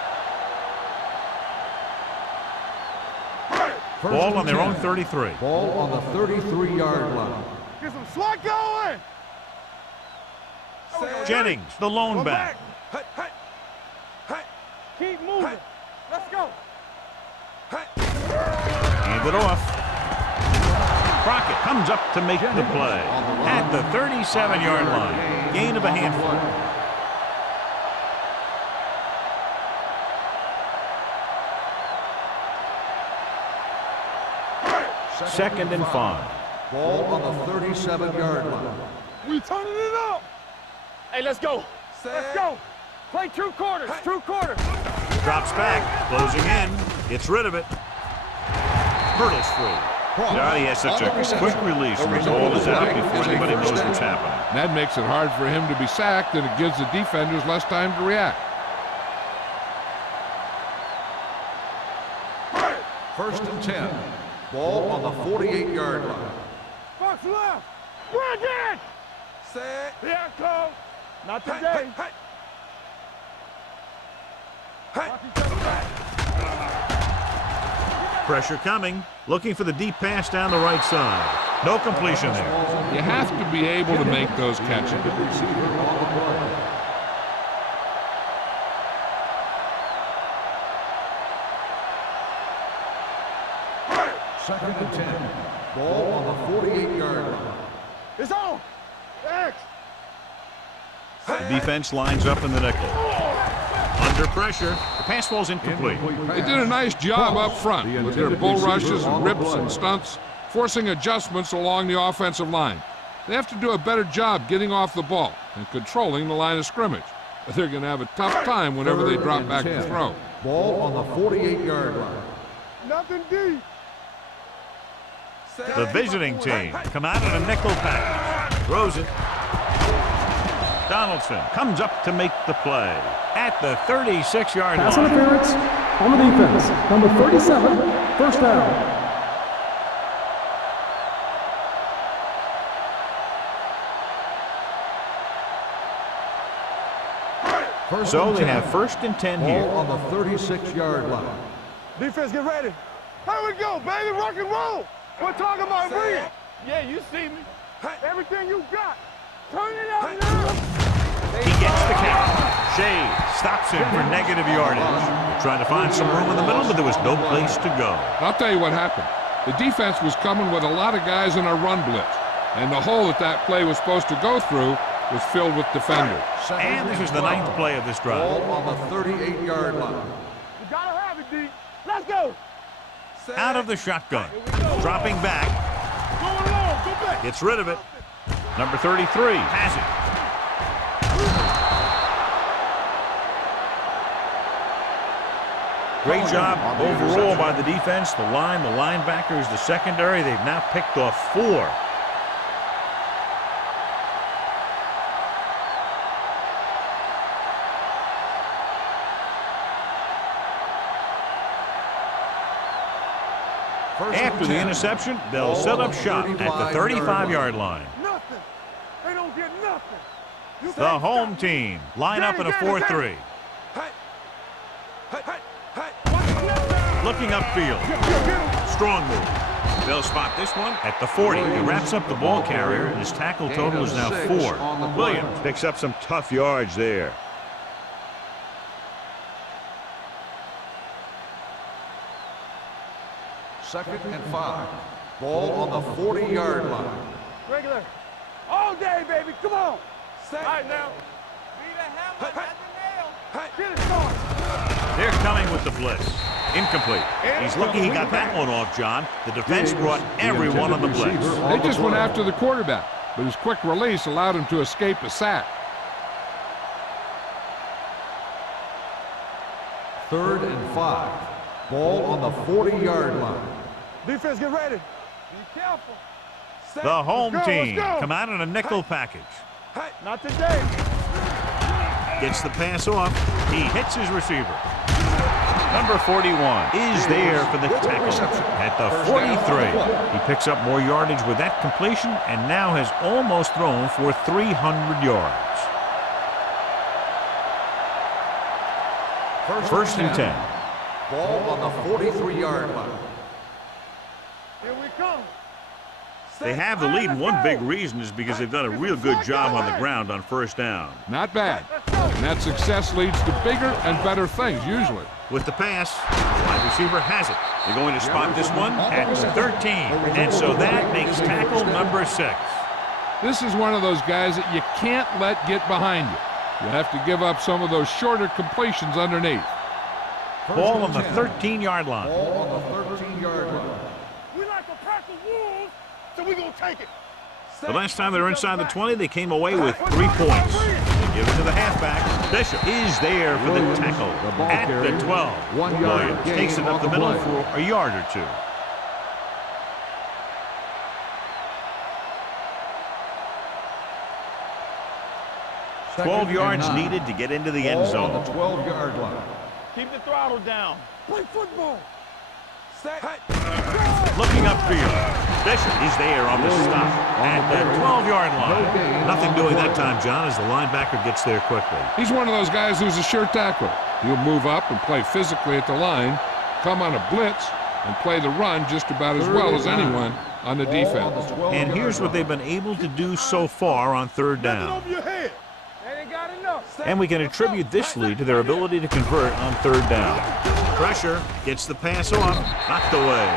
Ball on their own 33. Ball on the 33-yard line. Get some swat going. Jennings, the lone back. Keep moving. Let's go. Hand it off. Crockett comes up to make the play at the 37-yard line. Gain of a handful. Second and 5. Ball on the 37-yard line. We turning it up. Hey, let's go. Let's go. Play 2 quarters. 2 quarters. Drops back, closing in, gets rid of it. Hurdles free. Now he has such a quick release when the ball is out before anybody knows what's happening. That makes it hard for him to be sacked, and it gives the defenders less time to react. First and 10. Ball on the 48-yard line. Box left. Bring it. Set. Here I come. Not today. Pressure coming. Looking for the deep pass down the right side. No completion there. You have to be able to make those catches. Second and 10. Ball on the 48-yard line. It's on. X. The defense lines up in the nickel. Under pressure, the pass falls incomplete. They did a nice job up front with their bull rushes and rips and stunts, forcing adjustments along the offensive line. They have to do a better job getting off the ball and controlling the line of scrimmage. But they're going to have a tough time whenever they drop back to throw. Ball on the 48-yard line. Nothing deep. The visiting team come out in a nickel package. Throws it. Donaldson comes up to make the play at the 36-yard Pass line. interference on the defense. Number 37, first down. So they have first and 10 Ball here. on the 36-yard line. Defense, get ready. Here we go, baby. Rock and roll. We're talking about bring it. Yeah, you see me. Everything you got. Turn it up now. He gets the count. Shea stops him for negative yardage. Trying to find some room in the middle, but there was no place to go. I'll tell you what happened. The defense was coming with a lot of guys in a run blitz, and the hole that that play was supposed to go through was filled with defenders. And this is the 9th play of this drive. Ball on the 38-yard line. You gotta have it, D. Let's go. Out of the shotgun. Dropping back. Going long. Go back. Gets rid of it. Number 33 has it. Great job overall by the defense, the line, the linebackers, the secondary. They've now picked off 4. After the interception, they'll set up shop at the 35-yard line. Nothing. They don't get nothing. The home team line up in a 4-3. Looking upfield. Strong move. They'll spot this one at the 40. He wraps up the ball carrier, and his tackle total is now 4. Williams picks up some tough yards there. Second and 5. Ball on the 40-yard line. Regular. All day, baby. Come on. All right, now. Get it started. They're coming with the blitz. Incomplete. He's lucky he got that one off, John. The defense brought everyone on the blitz. They just went after the quarterback, but his quick release allowed him to escape a sack. Third and 5. Ball on the 40-yard line. Defense, get ready. Be careful. The home team let's go. come out in a nickel package. Not today. Gets the pass off. He hits his receiver. Number 41 is there for the tackle at the 43. He picks up more yardage with that completion and now has almost thrown for 300 yards. First and 10. Ball on the 43-yard line. Here we come. They have the lead, and one big reason is because they've done a real good job on the ground on first down. Not bad. And that success leads to bigger and better things, usually. With the pass, wide receiver has it. They're going to spot this one at 13, and so that makes tackle number 6. This is one of those guys that you can't let get behind you. You have to give up some of those shorter completions underneath. Ball on the 13-yard line. Ball on the 13-yard line. We like a pack of wolves, so we're going to take it. The last time they were inside the 20, they came away with 3 points. They give it to the halfback. Bishop is there for the tackle at the 12. Williams takes it up the middle for a yard or 2. Second 12 yards and 9. needed to get into the end Ball on zone. the 12-yard line. Keep the throttle down. Play football. Looking upfield. Bishop is there on the stop at the 12-yard line. Nothing doing that time, John, as the linebacker gets there quickly. He's one of those guys who's a sure tackler. He'll move up and play physically at the line, come on a blitz, and play the run just about as well as anyone on the defense. And here's what they've been able to do so far on third down. Over your head. They ain't got enough. And we can attribute this lead to their ability to convert on third down. Pressure, gets the pass off, knocked away.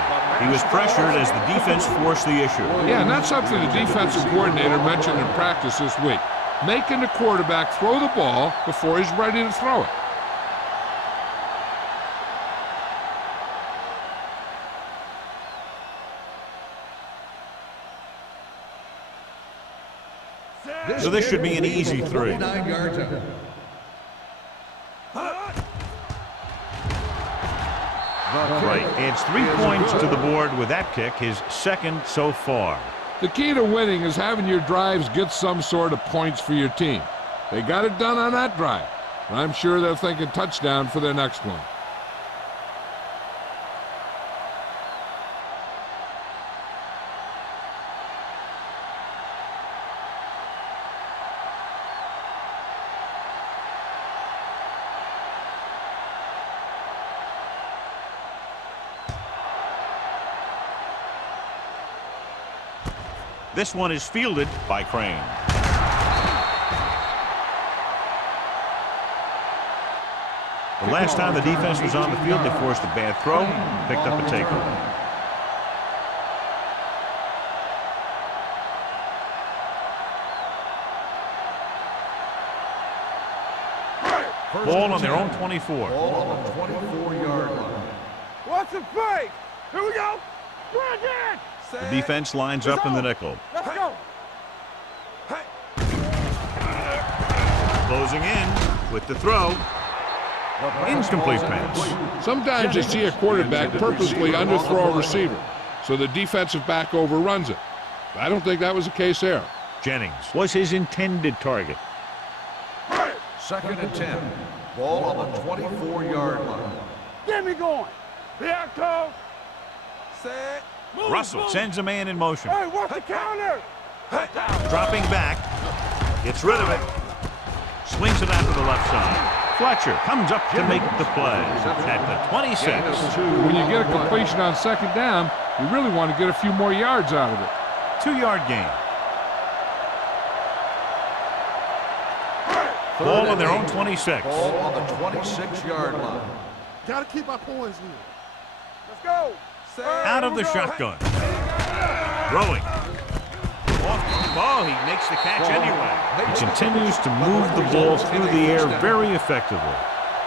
He was pressured as the defense forced the issue. Yeah, and that's something the defensive coordinator mentioned in practice this week. Making the quarterback throw the ball before he's ready to throw it. So this should be an easy 3. 9 yards out. Right, adds 3 points to the board with that kick, his second so far. The key to winning is having your drives get some sort of points for your team. They got it done on that drive. And I'm sure they're thinking touchdown for their next one. This one is fielded by Crane. The last time the defense was on the field, they forced a bad throw, picked up a takeaway. Ball on their own 24. Ball on the 24-yard line. What's the fake? Here we go. Bring it in. The defense lines up in the nickel. Let's go. Closing in with the throw. Incomplete pass. Sometimes you see a quarterback purposely underthrow a receiver, so the defensive back overruns it. I don't think that was the case there. Jennings was his intended target. 2nd and 10. Ball on the 24-yard line. Get me going. Here I come. Set. Move, Russell move. sends a man in motion. Hey, work the counter. Dropping back. Gets rid of it. Swings it out to the left side. Fletcher comes up to make the play at the 26. When you get a completion on 2nd down, you really want to get a few more yards out of it. 2-yard gain. Ball on their own 26. Ball on the 26-yard line. Gotta keep our poise here. Let's go. Out of the shotgun. Throwing. Off the ball, he makes the catch anyway. He continues to move the ball through the air very effectively.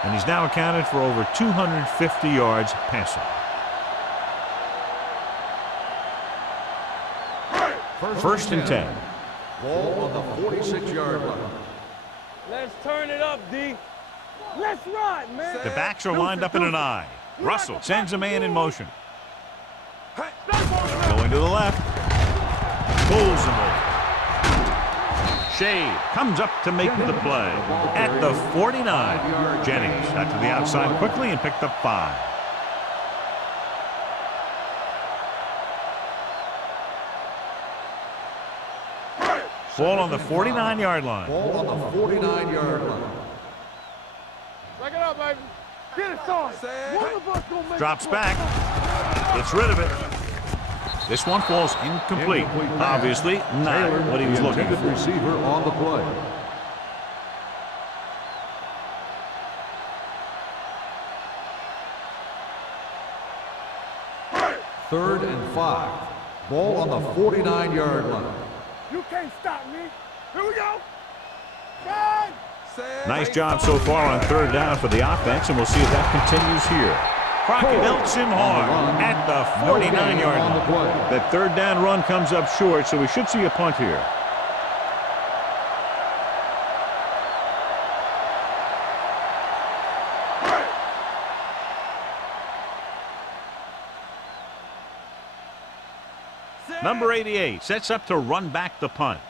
And he's now accounted for over 250 yards passing. First and 10. Ball on the 46-yard line. Let's turn it up, D. Let's ride, man. The backs are lined up in an I. Russell sends a man in motion. Going to the left. Pulls him over. Shade comes up to make the play at the 49. Jennings got to the outside quickly and picked up 5. Ball on the 49-yard line. Ball on the 49-yard line. Break it up, baby. Get it started. One of us gonna make Drops it. back. Gets rid of it. This one falls incomplete. Obviously not what he was looking for. Receiver on the play. Third and 5. Ball on the 49-yard line. You can't stop me. Here we go. Good. Nice job so far on 3rd down for the offense, and we'll see if that continues here. Crockett helps him hard at the 49-yard line. That 3rd down run comes up short, so we should see a punt here. Number 88 sets up to run back the punt.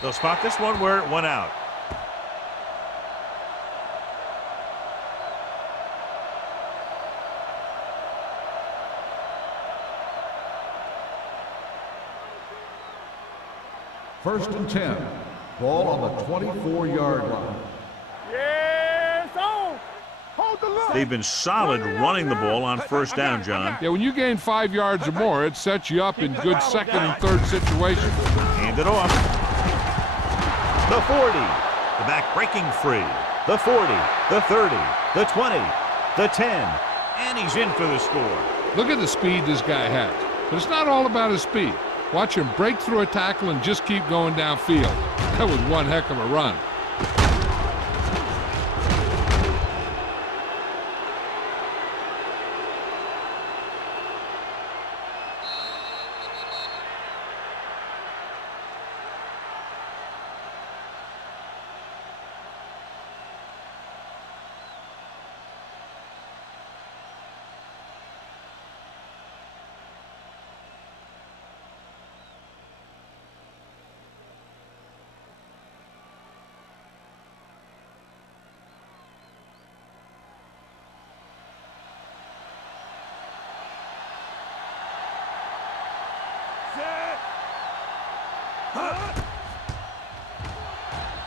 They'll spot this one where it went out. First and 10. Ball on the 24-yard line. Yes, on. Hold the line. They've been solid running the ball on 1st down, John. Yeah, when you gain 5 yards or more, it sets you up in good 2nd and 3rd situations. Hand it off. The 40. The back breaking free. The 40. The 30. The 20. The 10. And he's in for the score. Look at the speed this guy has. But it's not all about his speed. Watch him break through a tackle and just keep going downfield. That was one heck of a run.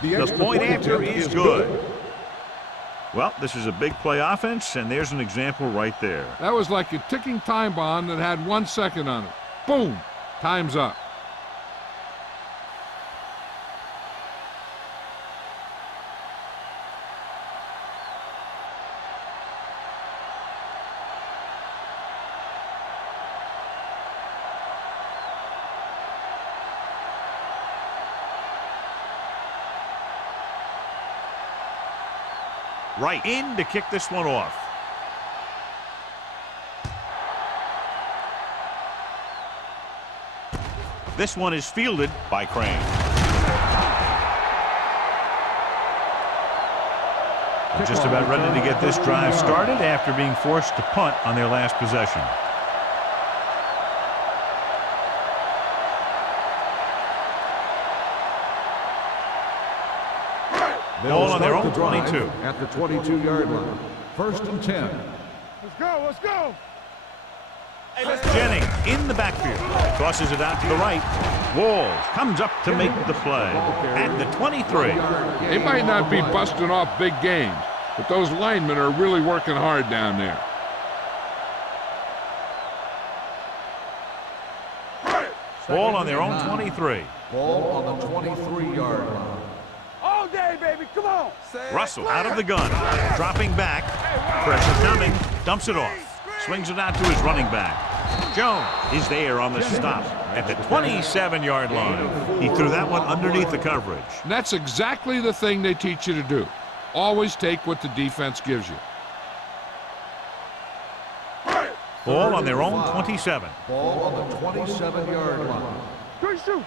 The point after is good. Well, this is a big play offense, and there's an example right there. That was like a ticking time bomb that had 1 second on it. Boom! Time's up. Right in to kick this one off. This one is fielded by Crane. Just about ready to get this drive started after being forced to punt on their last possession. Ball on their own 22. At the 22-yard line. 1st and 10. Let's go, let's go. Jennings in the backfield. Tosses it out to the right. Walls comes up to make the play. At the 23. They might not be busting off big games, but those linemen are really working hard down there. Ball on their own 23. Ball on the 23-yard line. All day, baby, come on. Russell out of the gun. Dropping back. Pressure coming. Dumps it off. Swings it out to his running back. Jones is there on the stop at the 27-yard line. He threw that one underneath the coverage. And that's exactly the thing they teach you to do. Always take what the defense gives you. Ball on their own 27. Ball on the 27-yard line. 3-2.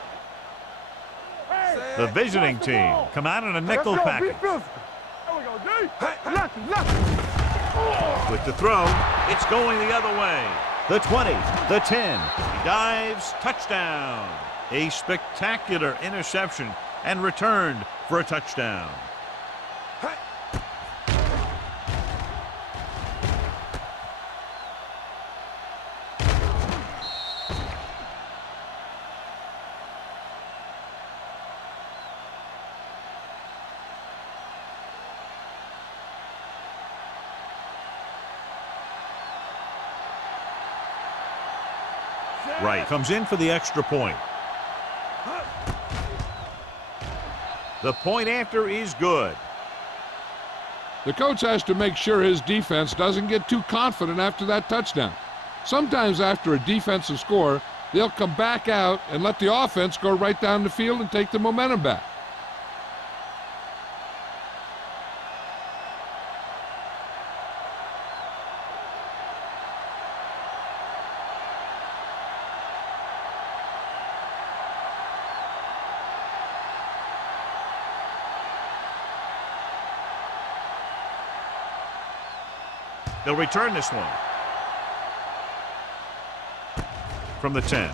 Hey, The visiting team come out in a nickel let's go, package. be physical. There we go, D. Lucky. With the throw, it's going the other way. The 20, the 10. He dives, touchdown. A spectacular interception and returned for a touchdown. Right comes in for the extra point. The point after is good. The coach has to make sure his defense doesn't get too confident after that touchdown. Sometimes after a defensive score, they'll come back out and let the offense go right down the field and take the momentum back. They'll return this one. From the 10.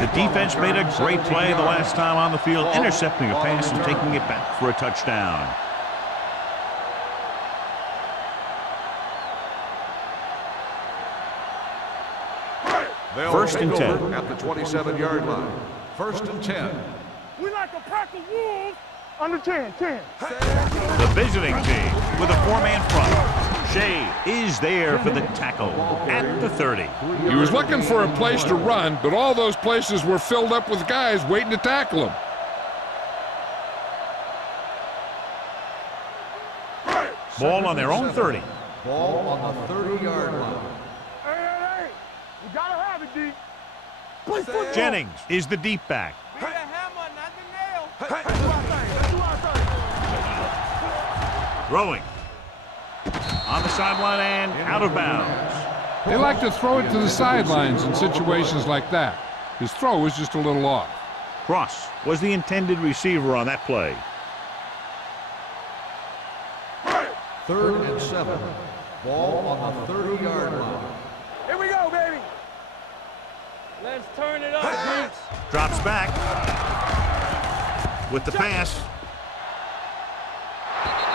The defense made a great play the last time on the field, intercepting a pass and taking it back for a touchdown. First and 10. At the 27-yard line. 1st and 10. We like a pack of wolves. Under 10. The visiting team with a four-man front. Shea is there for the tackle at the 30. He was looking for a place to run, but all those places were filled up with guys waiting to tackle him. Ball on their own 30. Ball on the 30-yard line. Hey. We gotta have it, D. Play football. Jennings is the deep back. Be the hammer, not the nail. Let's do our thing. Throwing. On the sideline and out of bounds. They like to throw it to the sidelines in situations like that. His throw was just a little off. Cross was the intended receiver on that play. 3rd and 7. Ball on the 30-yard line. Here we go, baby. Let's turn it up, Vince. Drops back with the pass.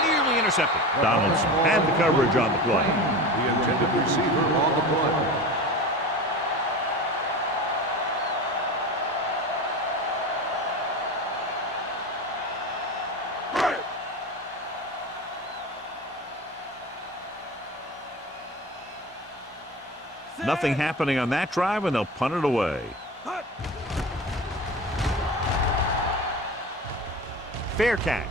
Nearly intercepted. Donaldson had the coverage on the play. The intended receiver on the play. Nothing happening on that drive, and they'll punt it away. Fair catch.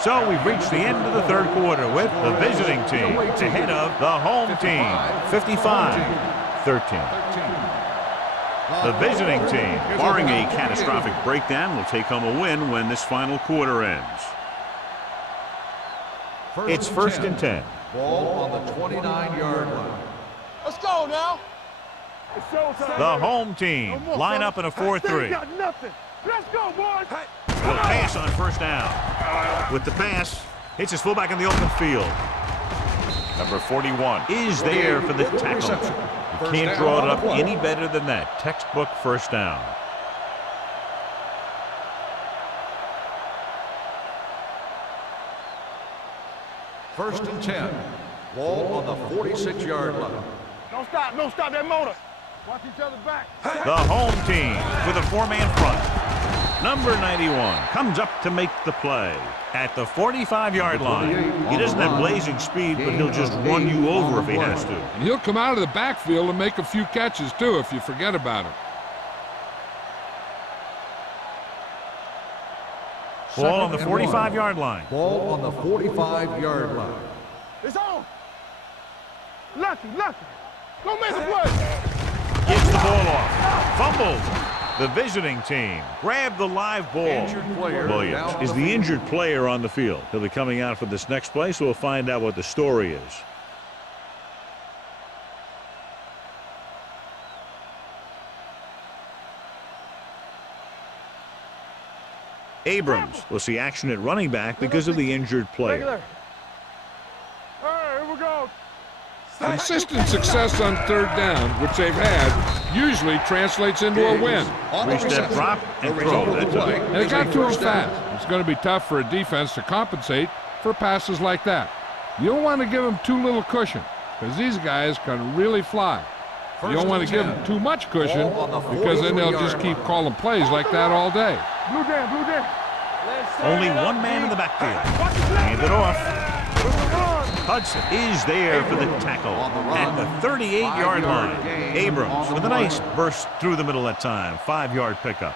So we've reached the end of the third quarter with the visiting team ahead of the home team, 55-13. The visiting team, barring a catastrophic breakdown, will take home a win when this final quarter ends. It's first and 10. Ball on the 29-yard line. Let's go now. It's showtime. The home team line up in a 4-3. Got nothing. Let's go, boys. Will pass on first down. With the pass, hits his fullback in the open field. Number 41 is there for the tackle. You can't draw it up any better than that. Textbook first down. First and 10. Ball on the 46-yard line. Don't stop that motor. Watch each other back. The home team with a 4-man front. Number 91 comes up to make the play at the 45-yard line. He doesn't have blazing speed, but he'll just run you over if he has to. And he'll come out of the backfield and make a few catches, too, if you forget about him. Ball on the 45-yard line. Ball on the 45-yard line. It's on. Lucky. Don't miss a play. Gives the ball off. Fumbled. The visiting team grabbed the live ball. Injured player Williams is the injured player on the field. He'll be coming out for this next play, so we'll find out what the story is. Abrams will see action at running back because of the injured player. All right, here we go. Consistent success on third down, which they've had, usually translates into a win. Three-step drop and throw. That's it. And it got to him fast. It's going to be tough for a defense to compensate for passes like that. You don't want to give them too little cushion, because these guys can really fly. You don't want to give them too much cushion, because then they'll just keep calling plays like that all day. Blue down. Only one man in the backfield. Hand it off. Hudson is there for the tackle at the 38-yard line. Abrams with a nice burst through the middle that time. 5-yard pickup.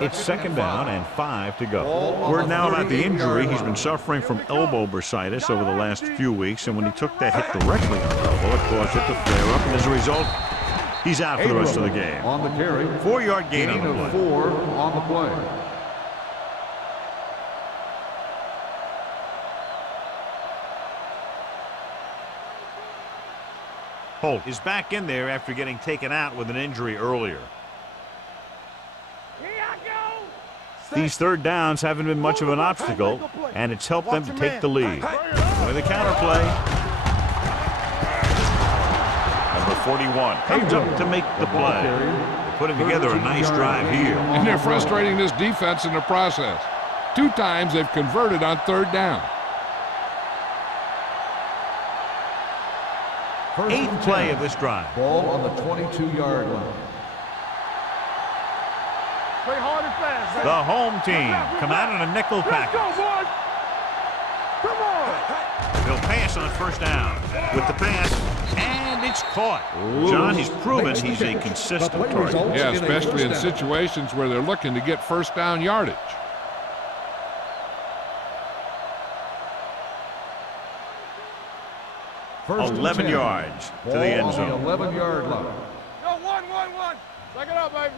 It's second down and 5 to go. Word now about the injury. He's been suffering from elbow bursitis over the last few weeks, and when he took that hit directly on the elbow, it caused it to flare up, and as a result, he's out for the rest of the game. On the carry. 4-yard gain on the play. 4 on the play. Holt is back in there after getting taken out with an injury earlier. These third downs haven't been much of an obstacle, and it's helped them to take the lead. With the counter play. Number 41 comes up to make the play. They're putting together a nice drive here. And they're frustrating this defense in the process. 2 times they've converted on third down. 8th play of this drive. Ball on the 22-yard line. Play hard and fast. The home team come out in a nickel Let's go, package. boys. Come on. They'll pass on first down with the pass, and it's caught. John, he's proven he's a consistent target. Yeah, especially in situations where they're looking to get first down yardage. First and 11 10. yards to the Ball end on zone. the 11-yard line. Yo, one. Back it up, baby.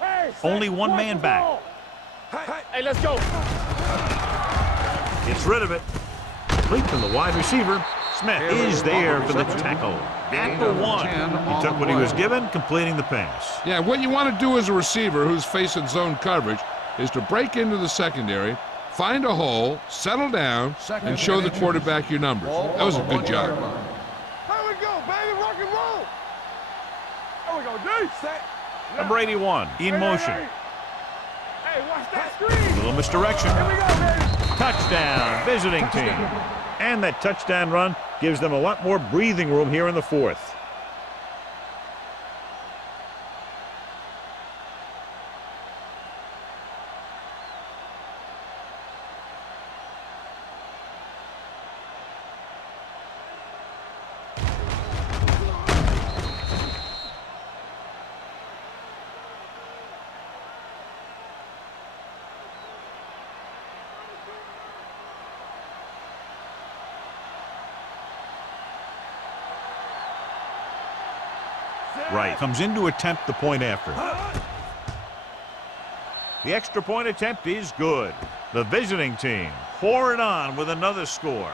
Hey, Only one man back. Hey, let's go. Gets rid of it. Complete to the wide receiver. Smith is there for the tackle at the 1. He took what he was given, completing the pass. Yeah, what you want to do as a receiver who's facing zone coverage is to break into the secondary, find a hole, settle down, and show the quarterback your numbers. That was a good job. Here we go, baby. Rock and roll. There we go, dude. Set. Number 81 in motion. Hey, watch that screen. Little misdirection. Here we go, baby. Touchdown, visiting team. And that touchdown run gives them a lot more breathing room here in the 4th. Right, comes in to attempt the point after. The extra point attempt is good. The visiting team pour it on with another score.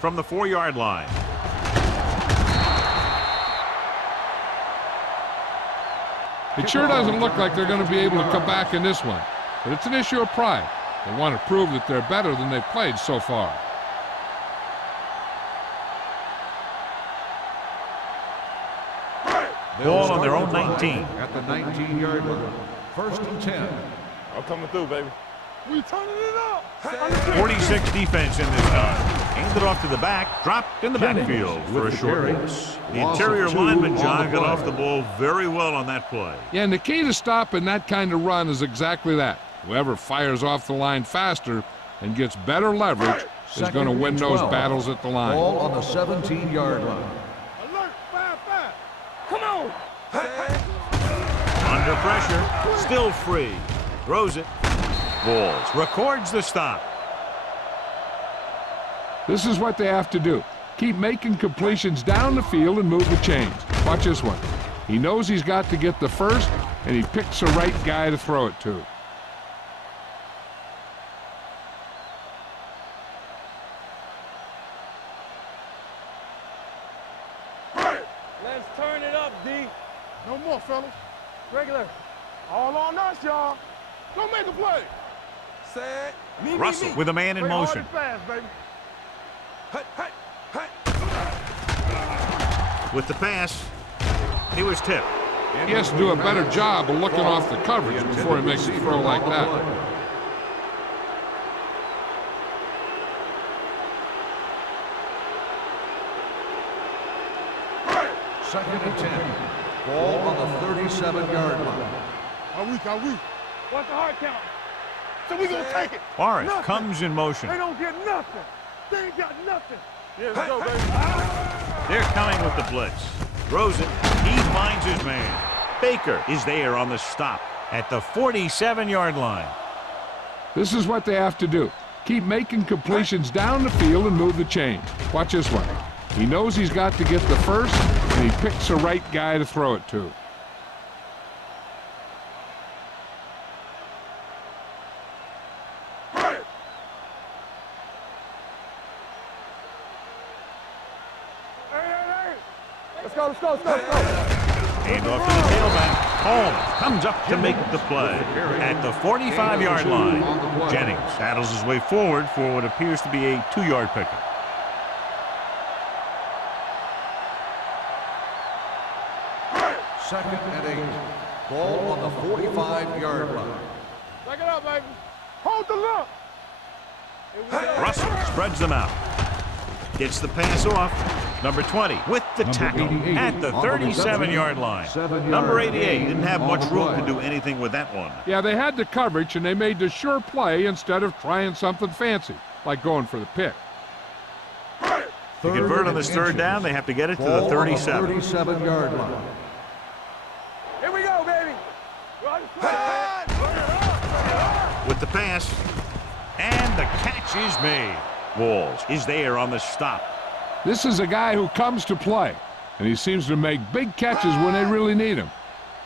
From the 4-yard line. It sure doesn't look like they're going to be able to come back in this one, but it's an issue of pride. They want to prove that they're better than they've played so far. Ball on their own 19. At the 19-yard line. 1st and 10. I'm coming through, baby. We turning it up. 46 defense in this time. Handed off to the back, dropped in the backfield for a short loss. The interior lineman, John, got off the ball very well on that play. Yeah, and the key to stopping that kind of run is exactly that. Whoever fires off the line faster and gets better leverage is going to win those battles at the line. Ball on the 17-yard line. Alert, 5-5. Come on. Under pressure, still free. Throws it. Walls records the stop. This is what they have to do. Keep making completions down the field and move the chains. Watch this one. He knows he's got to get the first, and he picks the right guy to throw it to. Let's turn it up, D. No more, fellas. Regular. All on us, y'all. Don't make a play. Set. Russell with a man in motion. Fast, baby. With the pass, he was tipped. He has to do a better job of looking off the coverage before he makes a throw like that. 2nd and 10. Ball on the 37-yard line. Are we? What's the hard count? So we gonna take it. Forrest Nothing. comes in motion. They don't get nothing. They ain't got nothing. Yeah, let's go, baby. They're coming with the blitz. Throws it. He finds his man. Baker is there on the stop at the 47-yard line. This is what they have to do. Keep making completions down the field and move the chains. Watch this one. He knows he's got to get the first, and he picks the right guy to throw it to. Let's go. Hand off to the tailback. Holmes comes up to make the play at the 45-yard line. Jennings battles his way forward for what appears to be a 2-yard pickup. Second and 8. Ball on the 45-yard line. Back it up, baby. Hold the look. Russell spreads them out. Gets the pass off. Number 20 with the tackle at the 37-yard line. Number 88 didn't have much room to do anything with that one. Yeah, they had the coverage, and they made the sure play instead of trying something fancy, like going for the pick. To convert on this 3rd down, they have to get it to the 37. 37-yard line. Here we go, baby. With the pass, and the catch is made. Walls is there on the stop. This is a guy who comes to play, and he seems to make big catches when they really need him.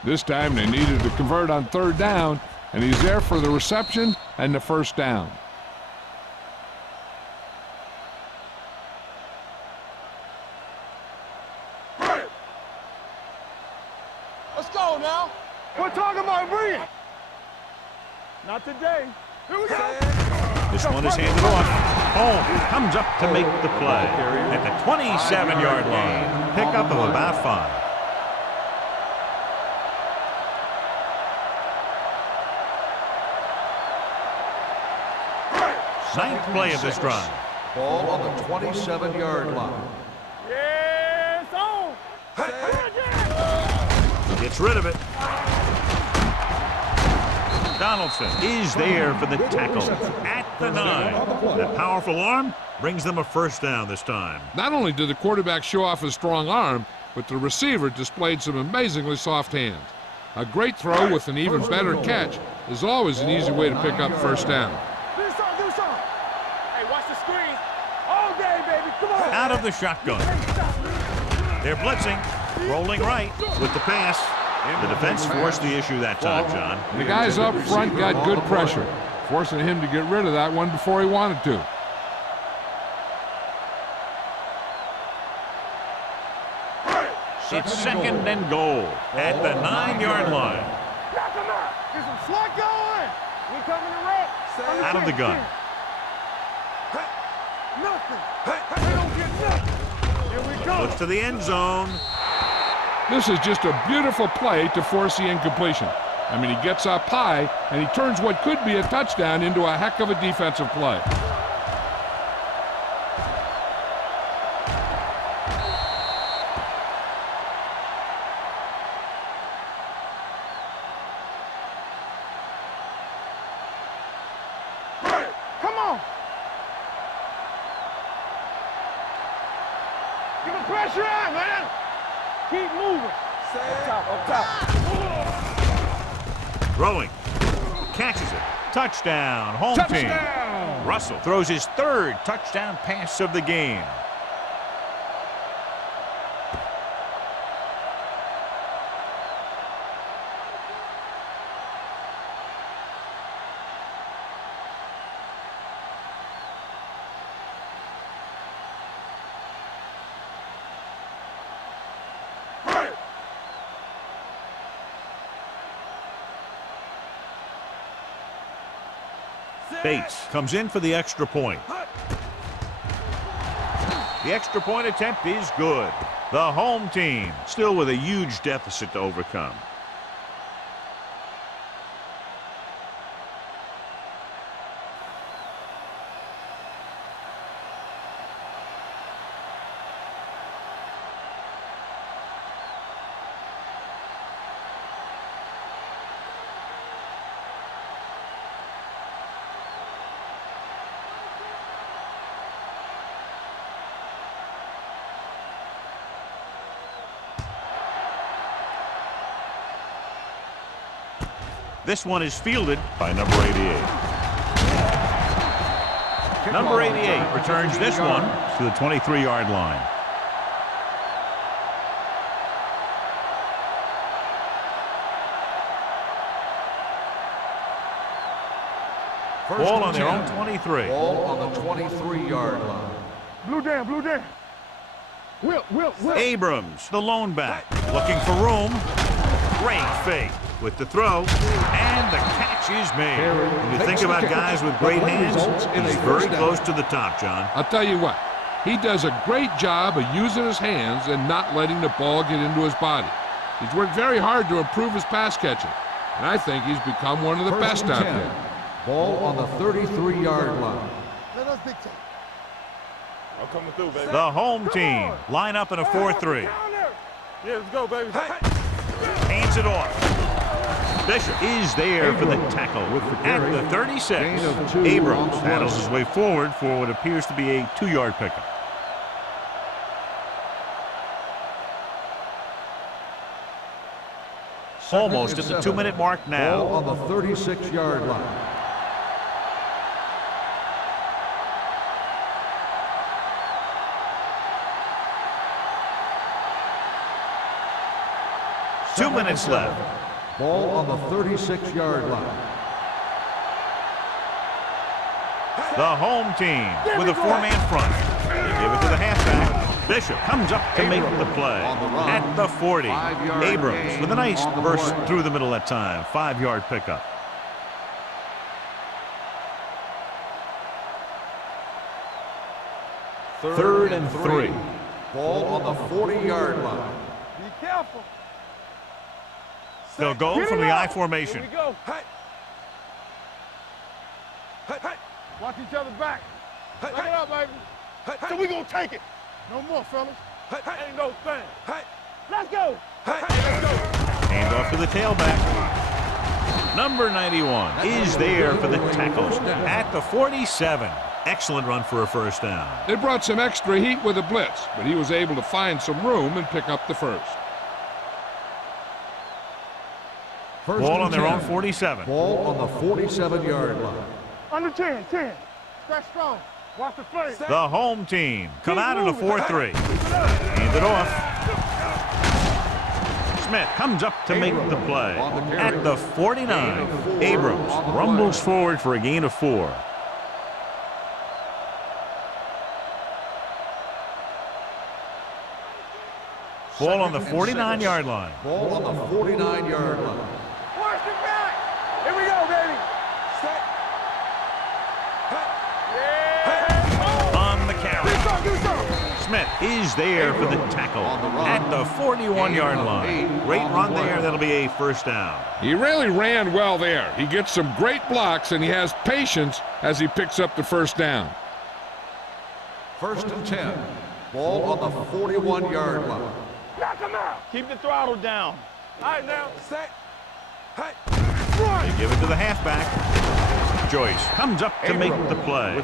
This time they needed to convert on 3rd down, and he's there for the reception and the 1st down. Let's go now. We're talking about bringing. Not today. Here we go. This one is handed off. Holmes comes up to make the play at the 27-yard line. Pickup of about 5. Ninth play of this drive. Ball on the 27-yard line. Yes, on. Gets rid of it. Donaldson is there for the tackle at the 9. That powerful arm brings them a first down this time. Not only did the quarterback show off his strong arm, but the receiver displayed some amazingly soft hands. A great throw with an even better catch is always an easy way to pick up first down. Do something. Hey, watch the screen. All day, baby. Come on. Out of the shotgun. They're blitzing. Rolling right with the pass. The defense forced the issue that time, John. The guys up front got good pressure, forcing him to get rid of that one before he wanted to. It's second and goal at the 9-yard line. Knock him out. Get some slot going. We coming to wreck. Out of the gun. Nothing. They don't get nothing. Here we go. Looks to the end zone. This is just a beautiful play to force the incompletion. I mean, he gets up high, and he turns what could be a touchdown into a heck of a defensive play. Come on. Give the pressure on, man. Keep moving. Up top. Throwing. Catches it. Touchdown. Home team. Russell throws his 3rd touchdown pass of the game. Bates comes in for the extra point. The extra point attempt is good. The home team still with a huge deficit to overcome. This one is fielded by number 88. Number 88 returns this one to the 23-yard line. Ball on their own 23. Ball on the 23-yard line. Blue down. Will. Abrams, the lone back, looking for room. Great fake with the throw, and the catch is made. When you think about guys with great hands, he's very close to the top, John. I'll tell you what, he does a great job of using his hands and not letting the ball get into his body. He's worked very hard to improve his pass catching, and I think he's become one of the best out there. Ball on the 33-yard line. Let us dictate. I'm coming through, baby. The home team line up in a 4-3. Yeah, let's go, baby. Hands it off. Bishop is there for the tackle at the 36. Abrams paddles his way forward for what appears to be a 2-yard pickup. Almost at the 2-minute mark now. Ball on the 36-yard line. Two minutes left. Ball on the 36-yard line. The home team with a 4-man front. They give it to the halfback. Bishop comes up to make the play at the 40. Abrams with a nice burst through the middle that time. 5-yard pickup. Third and 3. Ball on the 40-yard line. Be careful. They'll go from the I formation. Here we go. Watch each other back. Look it up, baby. So we gonna take it. No more, fellas. Ain't no thing. Let's go. Let's go. Hand off to the tailback. Number 91 is there for the tackle at the 47. Excellent run for a first down. They brought some extra heat with a blitz, but he was able to find some room and pick up the first. Ball on their own 47. Ball on the 47-yard line. Under 10, 10. Stretch strong. Watch the face. The home team come out in a 4-3. Hand it off. Smith comes up to make the play at the 49. Abrams rumbles forward for a gain of 4. Ball on the 49-yard line. Ball on the 49-yard line. Watch the back. Here we go, baby. Set. On the carry. Smith is there for the tackle at the 41-yard line. Great run there. That'll be a first down. He really ran well there. He gets some great blocks, and he has patience as he picks up the first down. 1st and 10. Ball on the 41-yard line. Knock him out. Keep the throttle down. All right, now. Set. Hey. They give it to the halfback. Joyce comes up to make the play.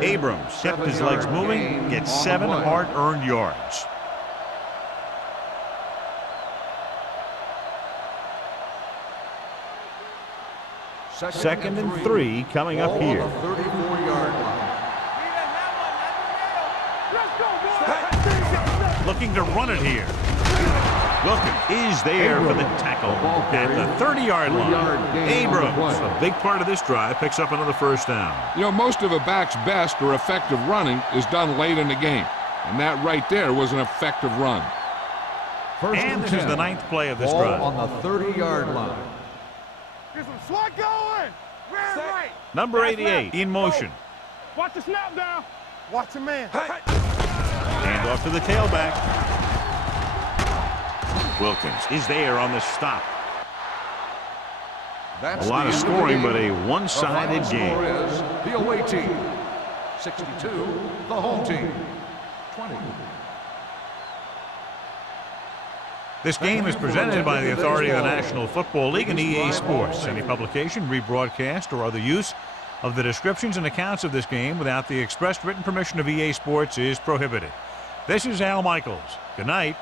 Abrams kept his legs moving, gets 7 hard-earned yards. Second and 3 coming up here. 34-yard line. Looking to run it here. Wilkins is there for the tackle at the 30-yard line. Abrams, a big part of this drive, picks up another first down. You know, most of a back's best or effective running is done late in the game. And that right there was an effective run. And this is the 9th play of this Ball drive. on the 30-yard line. Get some swat going. Ran right. Number 88 in motion. Watch the snap down. Watch the man. Hand off to the tailback. Wilkins is there on the stop. That's A lot of scoring, but a one-sided game. Is the away team 62, the home team 20. This game is presented by the authority of the National Football League and EA Sports. Any publication, rebroadcast, or other use of the descriptions and accounts of this game without the expressed written permission of EA Sports is prohibited. This is Al Michaels. Good night.